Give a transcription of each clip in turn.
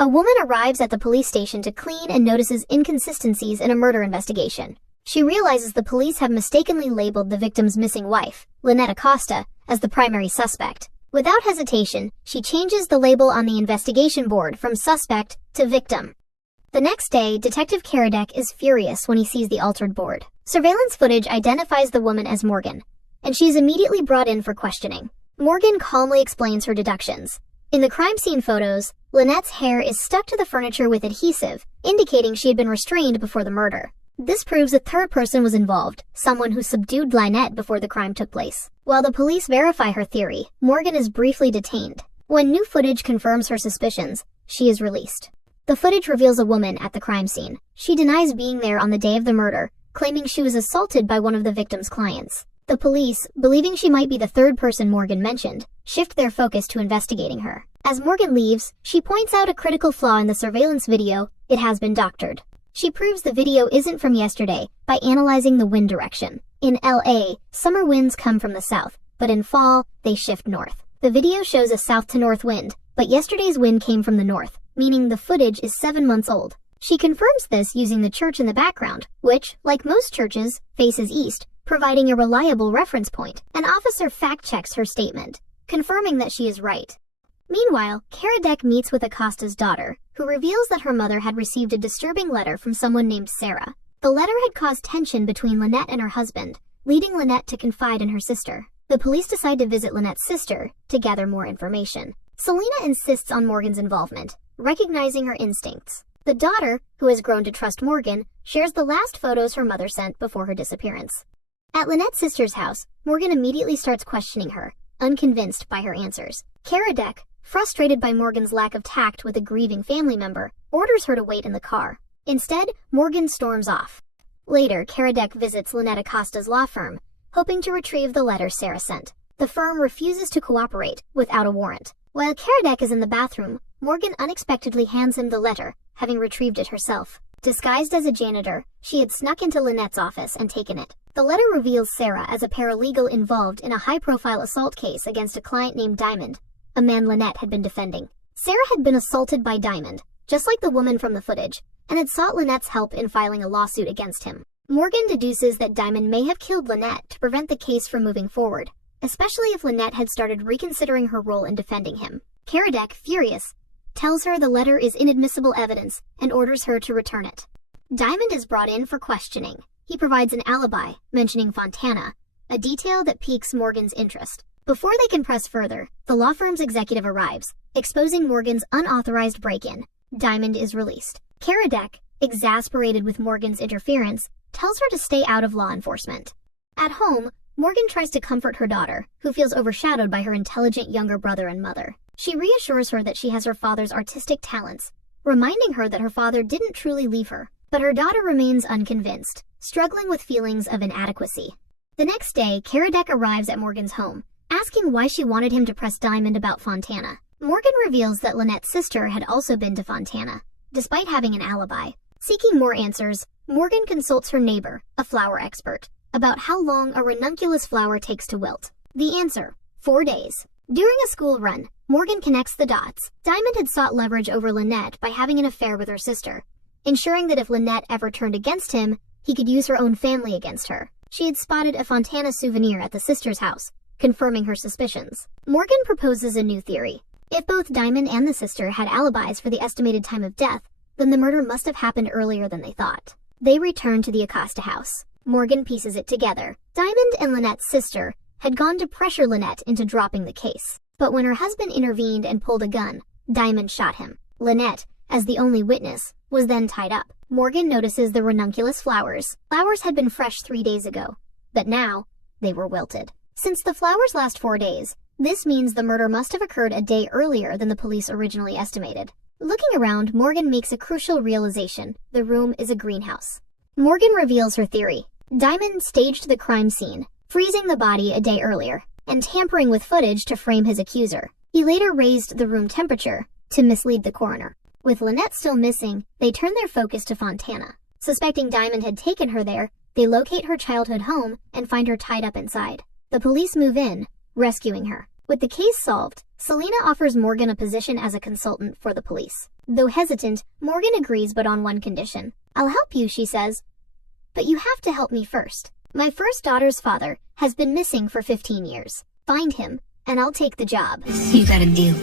A woman arrives at the police station to clean and notices inconsistencies in a murder investigation. She realizes the police have mistakenly labeled the victim's missing wife, Lynette Acosta, as the primary suspect. Without hesitation, she changes the label on the investigation board from suspect to victim. The next day, Detective Karadec is furious when he sees the altered board. Surveillance footage identifies the woman as Morgan, and she is immediately brought in for questioning. Morgan calmly explains her deductions. In the crime scene photos, Lynette's hair is stuck to the furniture with adhesive, indicating she had been restrained before the murder. This proves a third person was involved, someone who subdued Lynette before the crime took place. While the police verify her theory, Morgan is briefly detained. When new footage confirms her suspicions, she is released. The footage reveals a woman at the crime scene. She denies being there on the day of the murder, claiming she was assaulted by one of the victim's clients. The police, believing she might be the third person Morgan mentioned, shift their focus to investigating her. As Morgan leaves, she points out a critical flaw in the surveillance video: it has been doctored. She proves the video isn't from yesterday by analyzing the wind direction. In LA, summer winds come from the south, but in fall, they shift north. The video shows a south to north wind, but yesterday's wind came from the north, meaning the footage is 7 months old. She confirms this using the church in the background, which, like most churches, faces east, providing a reliable reference point. An officer fact-checks her statement, confirming that she is right. Meanwhile, Karadec meets with Acosta's daughter, who reveals that her mother had received a disturbing letter from someone named Sarah. The letter had caused tension between Lynette and her husband, leading Lynette to confide in her sister. The police decide to visit Lynette's sister to gather more information. Selena insists on Morgan's involvement, recognizing her instincts. The daughter, who has grown to trust Morgan, shares the last photos her mother sent before her disappearance. At Lynette's sister's house, Morgan immediately starts questioning her, unconvinced by her answers. Karadec, frustrated by Morgan's lack of tact with a grieving family member, orders her to wait in the car. Instead, Morgan storms off. Later, Karadec visits Lynette Acosta's law firm, hoping to retrieve the letter Sarah sent. The firm refuses to cooperate without a warrant. While Karadec is in the bathroom, Morgan unexpectedly hands him the letter, having retrieved it herself. Disguised as a janitor, she had snuck into Lynette's office and taken it. The letter reveals Sarah as a paralegal involved in a high-profile assault case against a client named Diamond, a man Lynette had been defending. Sarah had been assaulted by Diamond, just like the woman from the footage, and had sought Lynette's help in filing a lawsuit against him. Morgan deduces that Diamond may have killed Lynette to prevent the case from moving forward, especially if Lynette had started reconsidering her role in defending him. Karadec, furious, tells her the letter is inadmissible evidence and orders her to return it. Diamond is brought in for questioning. He provides an alibi, mentioning Fontana, a detail that piques Morgan's interest. Before they can press further, the law firm's executive arrives, exposing Morgan's unauthorized break-in. Diamond is released. Karadec, exasperated with Morgan's interference, tells her to stay out of law enforcement. At home, Morgan tries to comfort her daughter, who feels overshadowed by her intelligent younger brother and mother. She reassures her that she has her father's artistic talents, reminding her that her father didn't truly leave her. But her daughter remains unconvinced, struggling with feelings of inadequacy. The next day, Karadec arrives at Morgan's home, asking why she wanted him to press Diamond about Fontana. Morgan reveals that Lynette's sister had also been to Fontana, despite having an alibi. Seeking more answers, Morgan consults her neighbor, a flower expert, about how long a ranunculus flower takes to wilt. The answer: 4 days. During a school run, Morgan connects the dots. Diamond had sought leverage over Lynette by having an affair with her sister, ensuring that if Lynette ever turned against him, he could use her own family against her. She had spotted a Fontana souvenir at the sister's house, confirming her suspicions. Morgan proposes a new theory. If both Diamond and the sister had alibis for the estimated time of death, then the murder must have happened earlier than they thought. They return to the Acosta house. Morgan pieces it together. Diamond and Lynette's sister had gone to pressure Lynette into dropping the case. But when her husband intervened and pulled a gun, Diamond shot him. Lynette, as the only witness, was then tied up. Morgan notices the ranunculus flowers. Flowers had been fresh 3 days ago, but now they were wilted. Since the flowers last 4 days, this means the murder must have occurred a day earlier than the police originally estimated. Looking around, Morgan makes a crucial realization: the room is a greenhouse. Morgan reveals her theory. Diamond staged the crime scene, freezing the body a day earlier, and tampering with footage to frame his accuser. He later raised the room temperature to mislead the coroner. With Lynette still missing, they turn their focus to Fontana. Suspecting Diamond had taken her there, they locate her childhood home and find her tied up inside. The police move in, rescuing her. With the case solved, Selena offers Morgan a position as a consultant for the police. Though hesitant, Morgan agrees, but on one condition. "I'll help you," she says, "but you have to help me first. My first daughter's father has been missing for 15 years. Find him, and I'll take the job." You got a deal.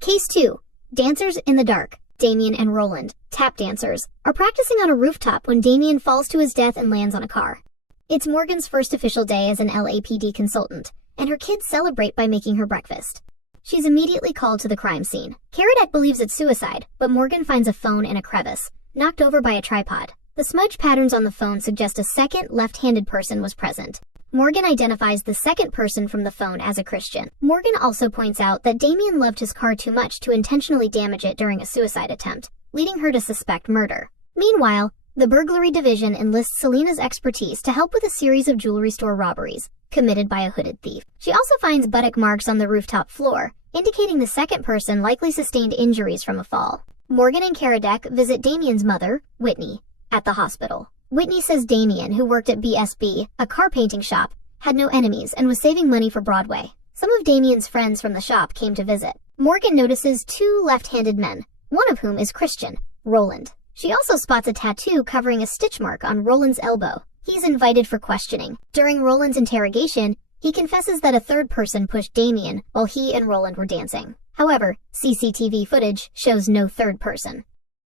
Case 2. Dancers in the dark. Damien and Roland, tap dancers, are practicing on a rooftop when Damien falls to his death and lands on a car. It's Morgan's first official day as an LAPD consultant, and her kids celebrate by making her breakfast. She's immediately called to the crime scene. Karadec believes it's suicide, but Morgan finds a phone in a crevice, knocked over by a tripod. The smudge patterns on the phone suggest a second left-handed person was present. Morgan identifies the second person from the phone as a Christian. Morgan also points out that Damien loved his car too much to intentionally damage it during a suicide attempt, leading her to suspect murder. Meanwhile, the burglary division enlists Selena's expertise to help with a series of jewelry store robberies committed by a hooded thief. She also finds buttock marks on the rooftop floor, indicating the second person likely sustained injuries from a fall. Morgan and Karadec visit Damien's mother, Whitney, at the hospital. Whitney says Damien, who worked at BSB, a car painting shop, had no enemies and was saving money for Broadway. Some of Damien's friends from the shop came to visit. Morgan notices two left-handed men, one of whom is Christian, Roland. She also spots a tattoo covering a stitch mark on Roland's elbow. He's invited for questioning. During Roland's interrogation, he confesses that a third person pushed Damien while he and Roland were dancing. However, CCTV footage shows no third person.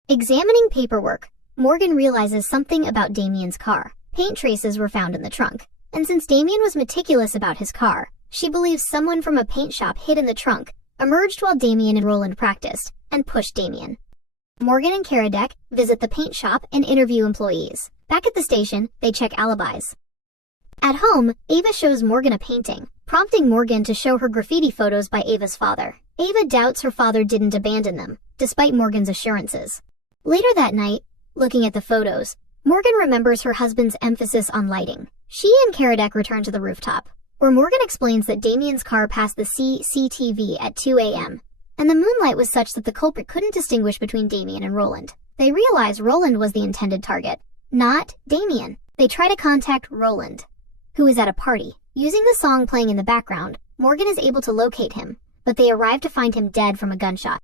Examining paperwork, Morgan realizes something about Damien's car. Paint traces were found in the trunk, and since Damien was meticulous about his car, she believes someone from a paint shop hid in the trunk, emerged while Damien and Roland practiced, and pushed Damien. Morgan and Karadec visit the paint shop and interview employees. Back at the station, they check alibis. At home, Ava shows Morgan a painting, prompting Morgan to show her graffiti photos by Ava's father. Ava doubts her father didn't abandon them, despite Morgan's assurances. Later that night, looking at the photos, Morgan remembers her husband's emphasis on lighting. She and Karadec return to the rooftop, where Morgan explains that Damien's car passed the CCTV at 2 a.m., and the moonlight was such that the culprit couldn't distinguish between Damien and Roland. They realize Roland was the intended target, not Damien. They try to contact Roland, who is at a party. Using the song playing in the background, Morgan is able to locate him, but they arrive to find him dead from a gunshot.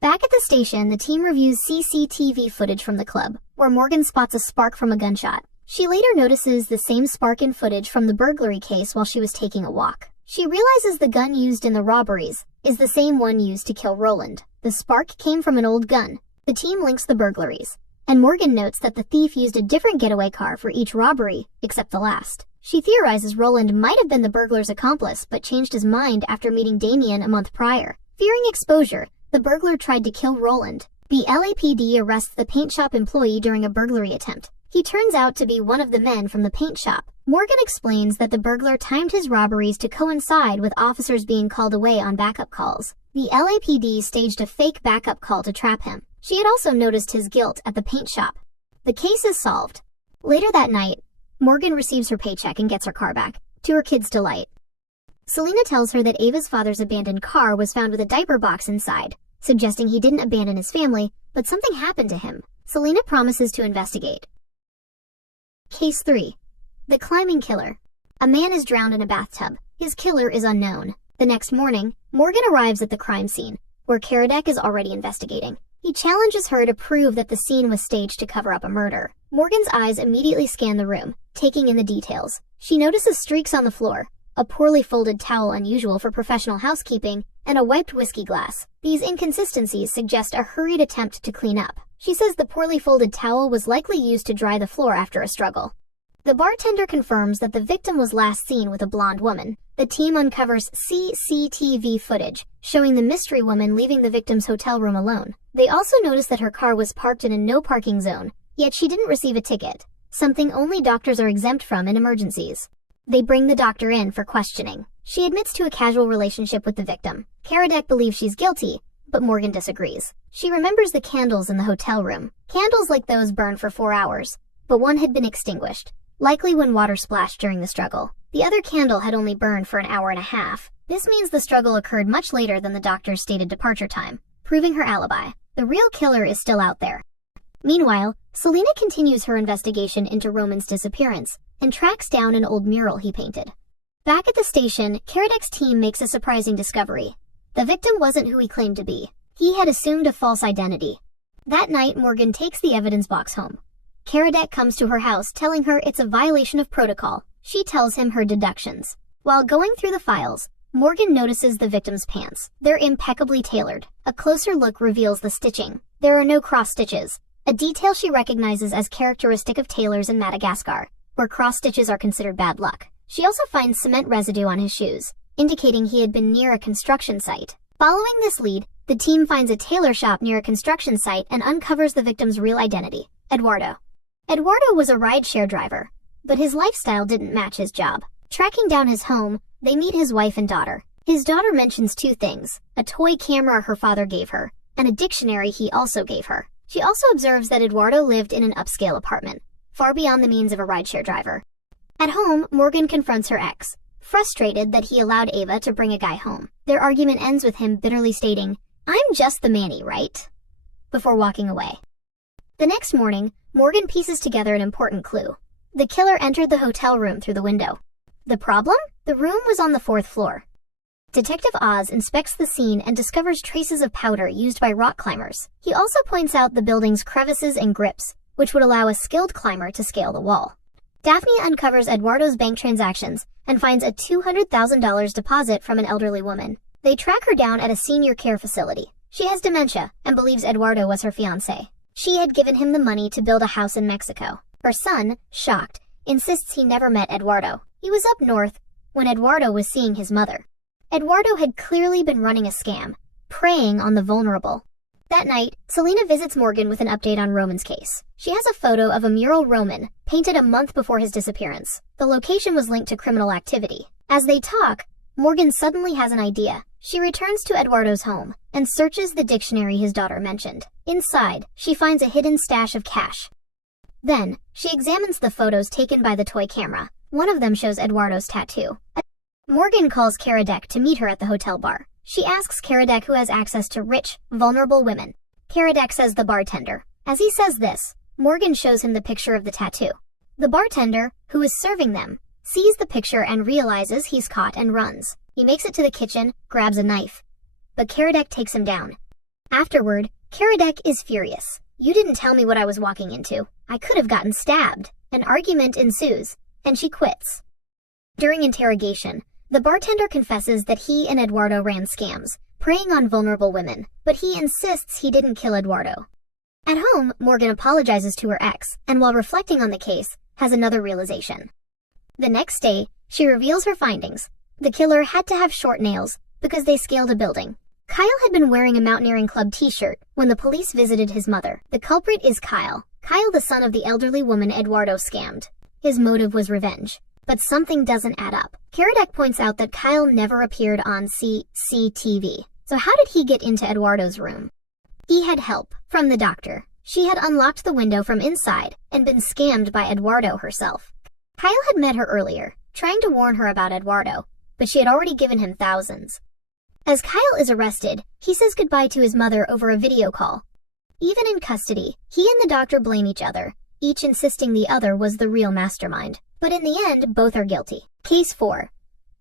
Back at the station, the team reviews CCTV footage from the club, where Morgan spots a spark from a gunshot. She later notices the same spark in footage from the burglary case while she was taking a walk. She realizes the gun used in the robberies is the same one used to kill Roland. The spark came from an old gun. The team links the burglaries, and Morgan notes that the thief used a different getaway car for each robbery, except the last. She theorizes Roland might have been the burglar's accomplice but changed his mind after meeting Damien a month prior. Fearing exposure, the burglar tried to kill Roland. The LAPD arrests the paint shop employee during a burglary attempt. He turns out to be one of the men from the paint shop. Morgan explains that the burglar timed his robberies to coincide with officers being called away on backup calls. The LAPD staged a fake backup call to trap him. She had also noticed his guilt at the paint shop. The case is solved. Later that night, Morgan receives her paycheck and gets her car back, to her kids' delight. Selena tells her that Ava's father's abandoned car was found with a diaper box inside, suggesting he didn't abandon his family, but something happened to him. Selena promises to investigate. Case 3. The Climbing Killer. A man is drowned in a bathtub. His killer is unknown. The next morning, Morgan arrives at the crime scene, where Karadec is already investigating. He challenges her to prove that the scene was staged to cover up a murder. Morgan's eyes immediately scan the room, taking in the details. She notices streaks on the floor, a poorly folded towel unusual for professional housekeeping, and a wiped whiskey glass. These inconsistencies suggest a hurried attempt to clean up. She says the poorly folded towel was likely used to dry the floor after a struggle. The bartender confirms that the victim was last seen with a blonde woman. The team uncovers CCTV footage showing the mystery woman leaving the victim's hotel room alone. They also notice that her car was parked in a no parking zone, yet she didn't receive a ticket, something only doctors are exempt from in emergencies. They bring the doctor in for questioning. She admits to a casual relationship with the victim. Karadec believes she's guilty, but Morgan disagrees. She remembers the candles in the hotel room. Candles like those burned for 4 hours, but one had been extinguished, likely when water splashed during the struggle. The other candle had only burned for an hour and a half. This means the struggle occurred much later than the doctor's stated departure time, proving her alibi. The real killer is still out there. Meanwhile, Selena continues her investigation into Roman's disappearance and tracks down an old mural he painted. Back at the station, Karadek's team makes a surprising discovery. The victim wasn't who he claimed to be. He had assumed a false identity. That night, Morgan takes the evidence box home. Karadek comes to her house telling her it's a violation of protocol. She tells him her deductions. While going through the files, Morgan notices the victim's pants. They're impeccably tailored. A closer look reveals the stitching. There are no cross stitches, a detail she recognizes as characteristic of tailors in Madagascar, where cross stitches are considered bad luck. She also finds cement residue on his shoes, indicating he had been near a construction site. Following this lead, the team finds a tailor shop near a construction site and uncovers the victim's real identity, Eduardo. Eduardo was a rideshare driver, but his lifestyle didn't match his job. Tracking down his home, they meet his wife and daughter. His daughter mentions two things: a toy camera her father gave her, and a dictionary he also gave her. She also observes that Eduardo lived in an upscale apartment, far beyond the means of a rideshare driver. At home, Morgan confronts her ex, frustrated that he allowed Ava to bring a guy home. Their argument ends with him bitterly stating, "I'm just the manny, right?" before walking away. The next morning, Morgan pieces together an important clue. The killer entered the hotel room through the window. The problem? The room was on the 4th floor. Detective Oz inspects the scene and discovers traces of powder used by rock climbers. He also points out the building's crevices and grips, which would allow a skilled climber to scale the wall. Daphne uncovers Eduardo's bank transactions and finds a $200,000 deposit from an elderly woman. They track her down at a senior care facility. She has dementia and believes Eduardo was her fiancé. She had given him the money to build a house in Mexico. Her son, shocked, insists he never met Eduardo. He was up north when Eduardo was seeing his mother. Eduardo had clearly been running a scam, preying on the vulnerable. That night, Selena visits Morgan with an update on Roman's case. She has a photo of a mural Roman, painted a month before his disappearance. The location was linked to criminal activity. As they talk, Morgan suddenly has an idea. She returns to Eduardo's home and searches the dictionary his daughter mentioned. Inside, she finds a hidden stash of cash. Then, she examines the photos taken by the toy camera. One of them shows Eduardo's tattoo. Morgan calls Karadek to meet her at the hotel bar. She asks Karadek who has access to rich, vulnerable women. Karadek says the bartender. As he says this, Morgan shows him the picture of the tattoo. The bartender, who is serving them, sees the picture and realizes he's caught and runs. He makes it to the kitchen, grabs a knife. But Karadek takes him down. Afterward, Karadek is furious. "You didn't tell me what I was walking into. I could have gotten stabbed." An argument ensues, and she quits. During interrogation, the bartender confesses that he and Eduardo ran scams, preying on vulnerable women, but he insists he didn't kill Eduardo. At home, Morgan apologizes to her ex, and while reflecting on the case, has another realization. The next day, she reveals her findings. The killer had to have short nails because they scaled a building. Kyle had been wearing a mountaineering club t-shirt when the police visited his mother. The culprit is Kyle. Kyle, the son of the elderly woman Eduardo scammed. His motive was revenge. But something doesn't add up. Karadek points out that Kyle never appeared on CCTV. So how did he get into Eduardo's room? He had help from the doctor. She had unlocked the window from inside and been scammed by Eduardo herself. Kyle had met her earlier, trying to warn her about Eduardo, but she had already given him thousands. As Kyle is arrested, he says goodbye to his mother over a video call. Even in custody, he and the doctor blame each other, each insisting the other was the real mastermind. But in the end, both are guilty. Case 4.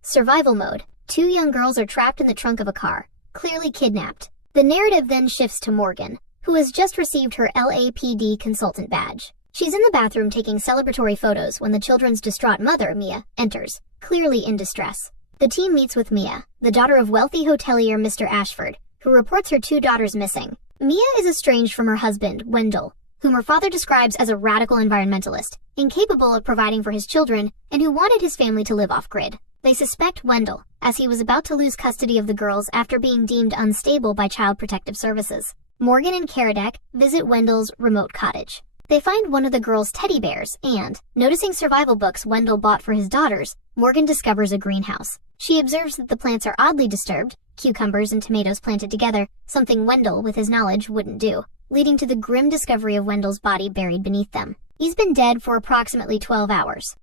Survival mode. 2 young girls are trapped in the trunk of a car, clearly kidnapped. The narrative then shifts to Morgan, who has just received her LAPD consultant badge. She's in the bathroom taking celebratory photos when the children's distraught mother, Mia, enters, clearly in distress. The team meets with Mia, the daughter of wealthy hotelier Mr. Ashford, who reports her 2 daughters missing. Mia is estranged from her husband, Wendell, whom her father describes as a radical environmentalist, incapable of providing for his children, and who wanted his family to live off-grid. They suspect Wendell, as he was about to lose custody of the girls after being deemed unstable by Child Protective Services. Morgan and Karadek visit Wendell's remote cottage. They find one of the girls' teddy bears and, noticing survival books Wendell bought for his daughters, Morgan discovers a greenhouse. She observes that the plants are oddly disturbed, cucumbers and tomatoes planted together, something Wendell, with his knowledge, wouldn't do, leading to the grim discovery of Wendell's body buried beneath them. He's been dead for approximately 12 hours.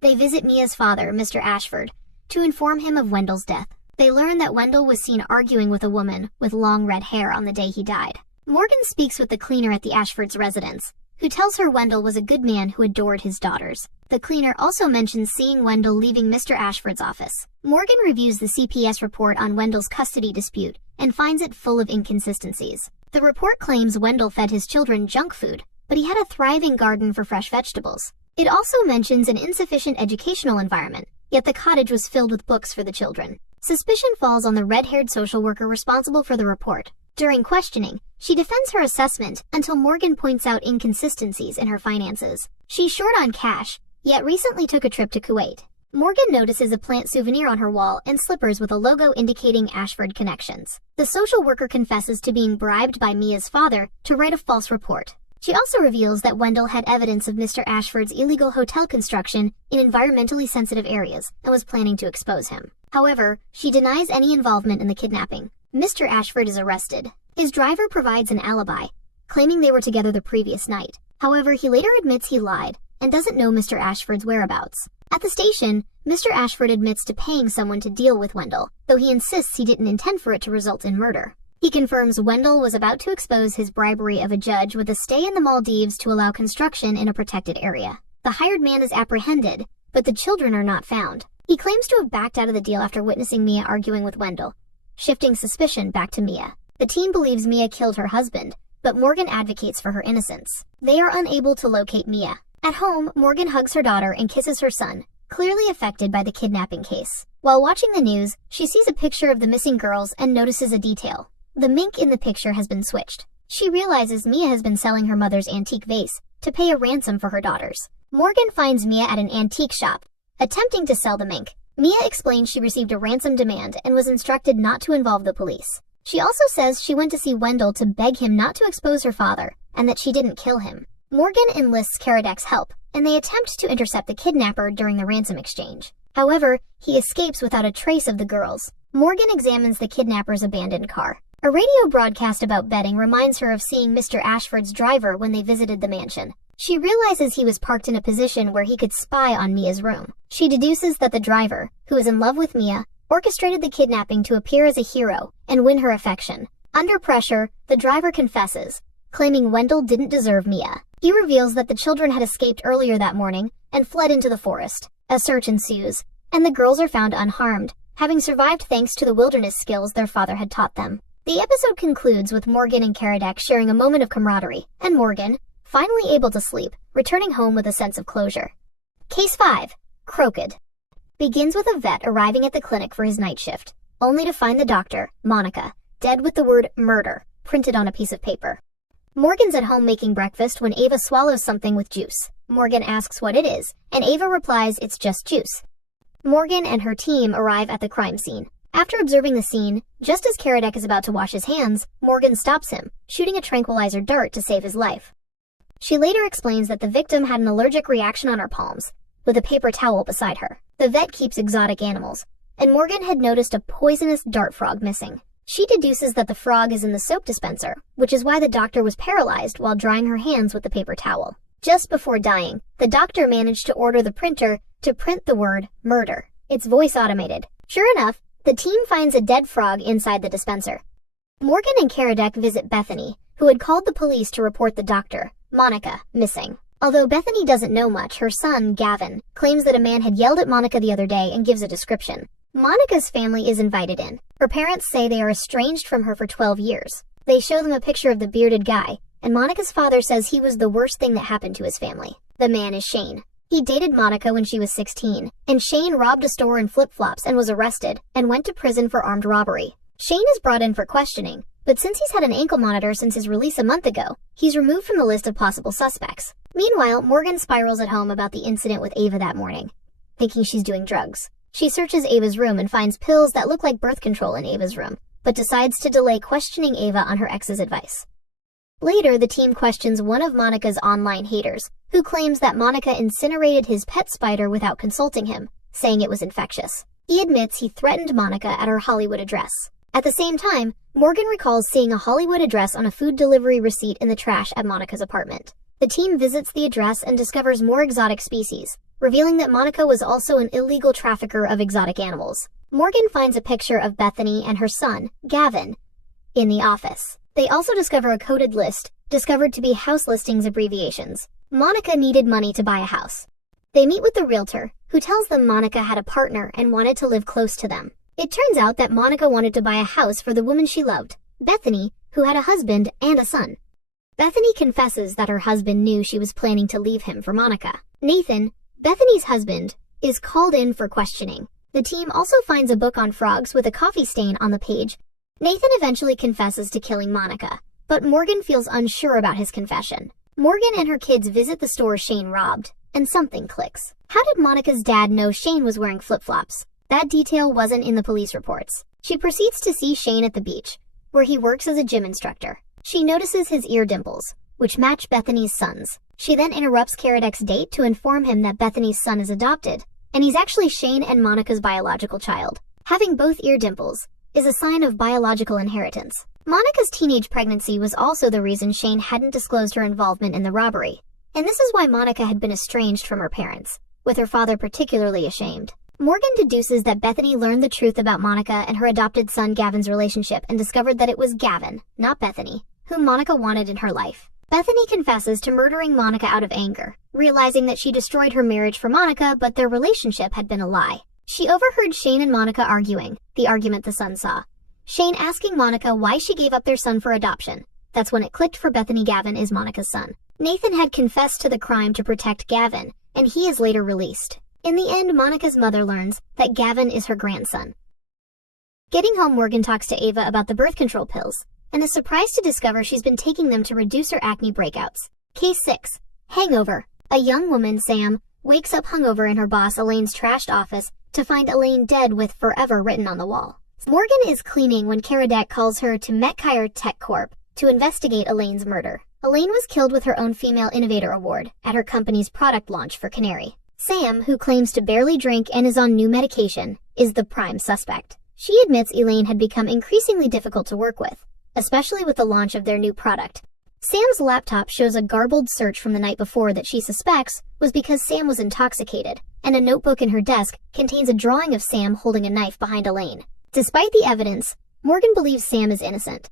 They visit Mia's father, Mr. Ashford, to inform him of Wendell's death. They learn that Wendell was seen arguing with a woman with long red hair on the day he died. Morgan speaks with the cleaner at the Ashfords' residence, who tells her Wendell was a good man who adored his daughters. The cleaner also mentions seeing Wendell leaving Mr. Ashford's office. Morgan reviews the CPS report on Wendell's custody dispute and finds it full of inconsistencies. The report claims Wendell fed his children junk food, but he had a thriving garden for fresh vegetables. It also mentions an insufficient educational environment, yet the cottage was filled with books for the children. Suspicion falls on the red-haired social worker responsible for the report. During questioning, she defends her assessment until Morgan points out inconsistencies in her finances. She's short on cash, yet recently took a trip to Kuwait. Morgan notices a plant souvenir on her wall and slippers with a logo indicating Ashford connections. The social worker confesses to being bribed by Mia's father to write a false report. She also reveals that Wendell had evidence of Mr. Ashford's illegal hotel construction in environmentally sensitive areas and was planning to expose him. However, she denies any involvement in the kidnapping. Mr. Ashford is arrested. His driver provides an alibi, claiming they were together the previous night. However, he later admits he lied and doesn't know Mr. Ashford's whereabouts. At the station, Mr. Ashford admits to paying someone to deal with Wendell, though he insists he didn't intend for it to result in murder. He confirms Wendell was about to expose his bribery of a judge with a stay in the Maldives to allow construction in a protected area. The hired man is apprehended, but the children are not found. He claims to have backed out of the deal after witnessing Mia arguing with Wendell, shifting suspicion back to Mia. The team believes Mia killed her husband, but Morgan advocates for her innocence. They are unable to locate Mia. At home, Morgan hugs her daughter and kisses her son, clearly affected by the kidnapping case. While watching the news, she sees a picture of the missing girls and notices a detail. The mink in the picture has been switched. She realizes Mia has been selling her mother's antique vase to pay a ransom for her daughters. Morgan finds Mia at an antique shop, attempting to sell the mink. Mia explains she received a ransom demand and was instructed not to involve the police. She also says she went to see Wendell to beg him not to expose her father, and that she didn't kill him. Morgan enlists Karadek's help, and they attempt to intercept the kidnapper during the ransom exchange. However, he escapes without a trace of the girls. Morgan examines the kidnapper's abandoned car. A radio broadcast about betting reminds her of seeing Mr. Ashford's driver when they visited the mansion. She realizes he was parked in a position where he could spy on Mia's room. She deduces that the driver, who is in love with Mia, orchestrated the kidnapping to appear as a hero and win her affection. Under pressure, the driver confesses, claiming Wendell didn't deserve Mia. He reveals that the children had escaped earlier that morning and fled into the forest. A search ensues, and the girls are found unharmed, having survived thanks to the wilderness skills their father had taught them. The episode concludes with Morgan and Karadek sharing a moment of camaraderie, and Morgan, finally able to sleep, returning home with a sense of closure. Case 5. Crooked. Begins with a vet arriving at the clinic for his night shift, only to find the doctor, Monica, dead with the word murder printed on a piece of paper. Morgan's at home making breakfast when Ava swallows something with juice. Morgan asks what it is, and Ava replies it's just juice. Morgan and her team arrive at the crime scene. After observing the scene, just as Karadek is about to wash his hands, Morgan stops him, shooting a tranquilizer dart to save his life. She later explains that the victim had an allergic reaction on her palms, with a paper towel beside her. The vet keeps exotic animals, and Morgan had noticed a poisonous dart frog missing. She deduces that the frog is in the soap dispenser, which is why the doctor was paralyzed while drying her hands with the paper towel. Just before dying, the doctor managed to order the printer to print the word murder. It's voice automated. Sure enough, the team finds a dead frog inside the dispenser. Morgan and Karadek visit Bethany, who had called the police to report the doctor, Monica, missing. Although Bethany doesn't know much, her son, Gavin, claims that a man had yelled at Monica the other day and gives a description. Monica's family is invited in. Her parents say they are estranged from her for 12 years. They show them a picture of the bearded guy, and Monica's father says he was the worst thing that happened to his family. The man is Shane. He dated Monica when she was 16, and Shane robbed a store in flip-flops and was arrested and went to prison for armed robbery. Shane is brought in for questioning, but since he's had an ankle monitor since his release a month ago, he's removed from the list of possible suspects. Meanwhile, Morgan spirals at home about the incident with Ava that morning, thinking she's doing drugs. She searches Ava's room and finds pills that look like birth control in Ava's room, but decides to delay questioning Ava on her ex's advice. Later, the team questions one of Monica's online haters, who claims that Monica incinerated his pet spider without consulting him, saying it was infectious. He admits he threatened Monica at her Hollywood address. At the same time, Morgan recalls seeing a Hollywood address on a food delivery receipt in the trash at Monica's apartment. The team visits the address and discovers more exotic species, revealing that Monica was also an illegal trafficker of exotic animals. Morgan finds a picture of Bethany and her son, Gavin, in the office. They also discover a coded list discovered to be house listings abbreviations. Monica needed money to buy a house. They meet with the realtor, who tells them Monica had a partner and wanted to live close to them. It turns out that Monica wanted to buy a house for the woman she loved, Bethany, who had a husband and a son. Bethany confesses that her husband knew she was planning to leave him for Monica. Nathan, Bethany's husband, is called in for questioning. The team also finds a book on frogs with a coffee stain on the page. Nathan eventually confesses to killing Monica, but Morgan feels unsure about his confession. Morgan and her kids visit the store Shane robbed, and something clicks. How did Monica's dad know Shane was wearing flip-flops? That detail wasn't in the police reports. She proceeds to see Shane at the beach, where he works as a gym instructor. She notices his ear dimples, which match Bethany's son's. She then interrupts Karadek's date to inform him that Bethany's son is adopted, and he's actually Shane and Monica's biological child. Having both ear dimples is a sign of biological inheritance. Monica's teenage pregnancy was also the reason Shane hadn't disclosed her involvement in the robbery, and this is why Monica had been estranged from her parents, with her father particularly ashamed. Morgan deduces that Bethany learned the truth about Monica and her adopted son Gavin's relationship and discovered that it was Gavin, not Bethany, whom Monica wanted in her life. Bethany confesses to murdering Monica out of anger, realizing that she destroyed her marriage for Monica, but their relationship had been a lie. She overheard Shane and Monica arguing, the argument the son saw. Shane asking Monica why she gave up their son for adoption. That's when it clicked for Bethany. Gavin is Monica's son. Nathan had confessed to the crime to protect Gavin, and he is later released. In the end, Monica's mother learns that Gavin is her grandson. Getting home, Morgan talks to Ava about the birth control pills, and is surprised to discover she's been taking them to reduce her acne breakouts. Case 6. Hangover. A young woman, Sam, wakes up hungover in her boss Elaine's trashed office to find Elaine dead with "forever" written on the wall. Morgan is cleaning when Karadek calls her to Metcalfe Tech Corp to investigate Elaine's murder. Elaine was killed with her own Female Innovator Award at her company's product launch for Canary. Sam, who claims to barely drink and is on new medication, is the prime suspect. She admits Elaine had become increasingly difficult to work with, especially with the launch of their new product. Sam's laptop shows a garbled search from the night before that she suspects was because Sam was intoxicated, and a notebook in her desk contains a drawing of Sam holding a knife behind Elaine. Despite the evidence, Morgan believes Sam is innocent.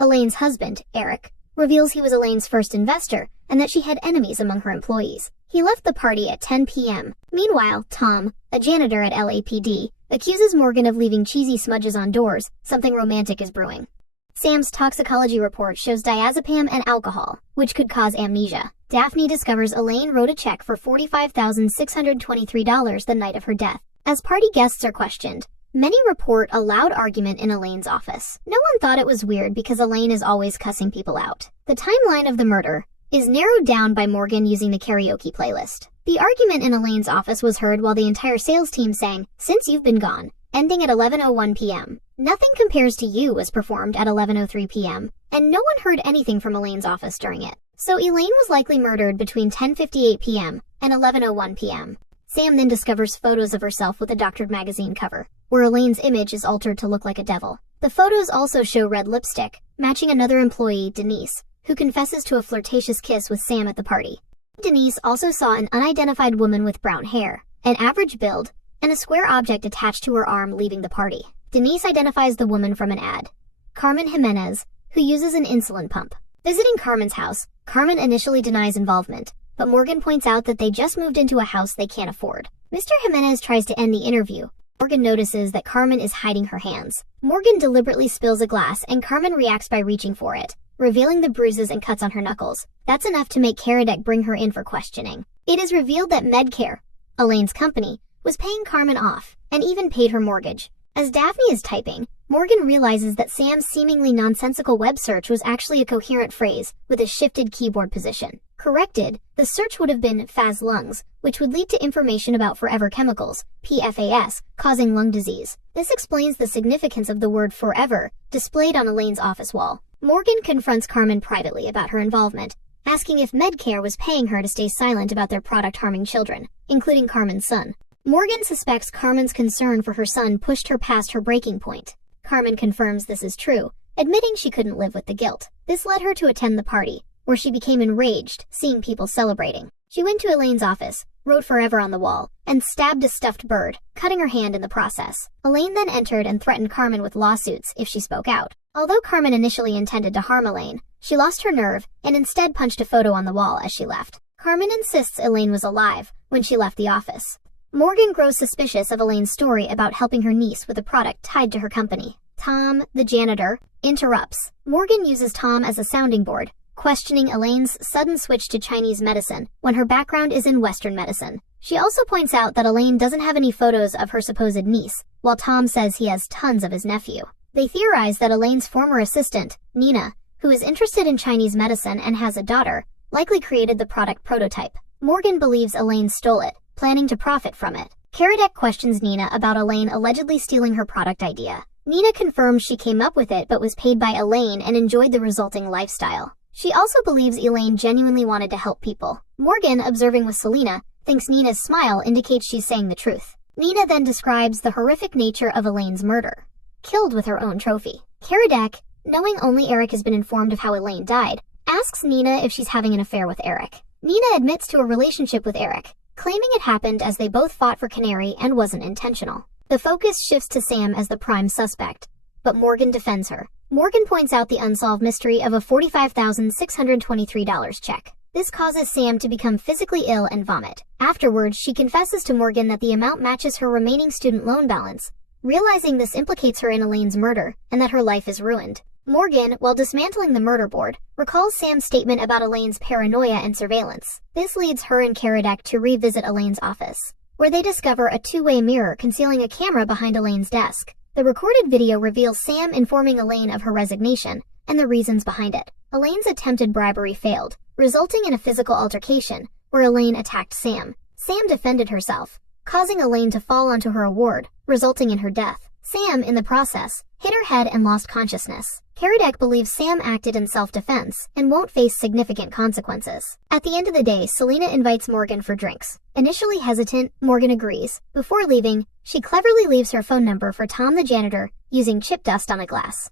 Elaine's husband, Eric, reveals he was Elaine's first investor and that she had enemies among her employees. He left the party at 10 p.m. Meanwhile, Tom, a janitor at LAPD, accuses Morgan of leaving cheesy smudges on doors. Something romantic is brewing. Sam's toxicology report shows diazepam and alcohol, which could cause amnesia. Daphne discovers Elaine wrote a check for $45,623 the night of her death. As party guests are questioned, many report a loud argument in Elaine's office. No one thought it was weird because Elaine is always cussing people out. The timeline of the murder is narrowed down by Morgan using the karaoke playlist. The argument in Elaine's office was heard while the entire sales team sang "Since You've Been Gone," ending at 11:01 p.m. Nothing Compares to You was performed at 11:03 p.m., and no one heard anything from Elaine's office during it. So Elaine was likely murdered between 10:58 p.m. and 11:01 p.m. Sam then discovers photos of herself with a doctored magazine cover, where Elaine's image is altered to look like a devil. The photos also show red lipstick, matching another employee, Denise, who confesses to a flirtatious kiss with Sam at the party. Denise also saw an unidentified woman with brown hair, an average build, and a square object attached to her arm leaving the party. Denise identifies the woman from an ad, Carmen Jimenez, who uses an insulin pump. Visiting Carmen's house, Carmen initially denies involvement, but Morgan points out that they just moved into a house they can't afford. Mr. Jimenez tries to end the interview. Morgan notices that Carmen is hiding her hands. Morgan deliberately spills a glass and Carmen reacts by reaching for it, revealing the bruises and cuts on her knuckles. That's enough to make Karadek bring her in for questioning. It is revealed that Medcare, Elaine's company, was paying Carmen off, and even paid her mortgage. As Daphne is typing, Morgan realizes that Sam's seemingly nonsensical web search was actually a coherent phrase with a shifted keyboard position. Corrected, the search would have been "Faz lungs," which would lead to information about forever chemicals, PFAS, causing lung disease. This explains the significance of the word "forever" displayed on Elaine's office wall. Morgan confronts Carmen privately about her involvement, asking if Medcare was paying her to stay silent about their product harming children, including Carmen's son. Morgan suspects Carmen's concern for her son pushed her past her breaking point. Carmen confirms this is true, admitting she couldn't live with the guilt. This led her to attend the party, where she became enraged seeing people celebrating. She went to Elaine's office, wrote "forever" on the wall, and stabbed a stuffed bird, cutting her hand in the process. Elaine then entered and threatened Carmen with lawsuits if she spoke out. Although Carmen initially intended to harm Elaine, She lost her nerve and instead punched a photo on the wall as she left. Carmen insists Elaine was alive when she left the office. Morgan grows suspicious of Elaine's story about helping her niece with a product tied to her company. Tom, the janitor, interrupts. Morgan uses Tom as a sounding board, questioning Elaine's sudden switch to Chinese medicine when her background is in Western medicine. She also points out that Elaine doesn't have any photos of her supposed niece, while Tom says he has tons of his nephew. They theorize that Elaine's former assistant, Nina, who is interested in Chinese medicine and has a daughter, likely created the product prototype. Morgan believes Elaine stole it, planning to profit from it. Karadec questions Nina about Elaine allegedly stealing her product idea. Nina confirms she came up with it but was paid by Elaine and enjoyed the resulting lifestyle. She also believes Elaine genuinely wanted to help people. Morgan, observing with Selena, thinks Nina's smile indicates she's saying the truth. Nina then describes the horrific nature of Elaine's murder. Killed with her own trophy. Karadec, knowing only Eric has been informed of how Elaine died, asks Nina if she's having an affair with Eric. Nina admits to a relationship with Eric, claiming it happened as they both fought for Canary and wasn't intentional. The focus shifts to Sam as the prime suspect, but Morgan defends her. Morgan points out the unsolved mystery of a $45,623 check. This causes Sam to become physically ill and vomit. Afterwards, she confesses to Morgan that the amount matches her remaining student loan balance, realizing this implicates her in Elaine's murder and that her life is ruined. Morgan, while dismantling the murder board, recalls Sam's statement about Elaine's paranoia and surveillance. This leads her and Karadec to revisit Elaine's office, where they discover a two-way mirror concealing a camera behind Elaine's desk. The recorded video reveals Sam informing Elaine of her resignation and the reasons behind it. Elaine's attempted bribery failed, resulting in a physical altercation where Elaine attacked Sam. Sam defended herself, causing Elaine to fall onto her award, resulting in her death. Sam, in the process, hit her head and lost consciousness. Karadec believes Sam acted in self-defense and won't face significant consequences. At the end of the day, Selena invites Morgan for drinks. Initially hesitant, Morgan agrees. Before leaving, she cleverly leaves her phone number for Tom the janitor, using chip dust on a glass.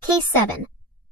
Case 7.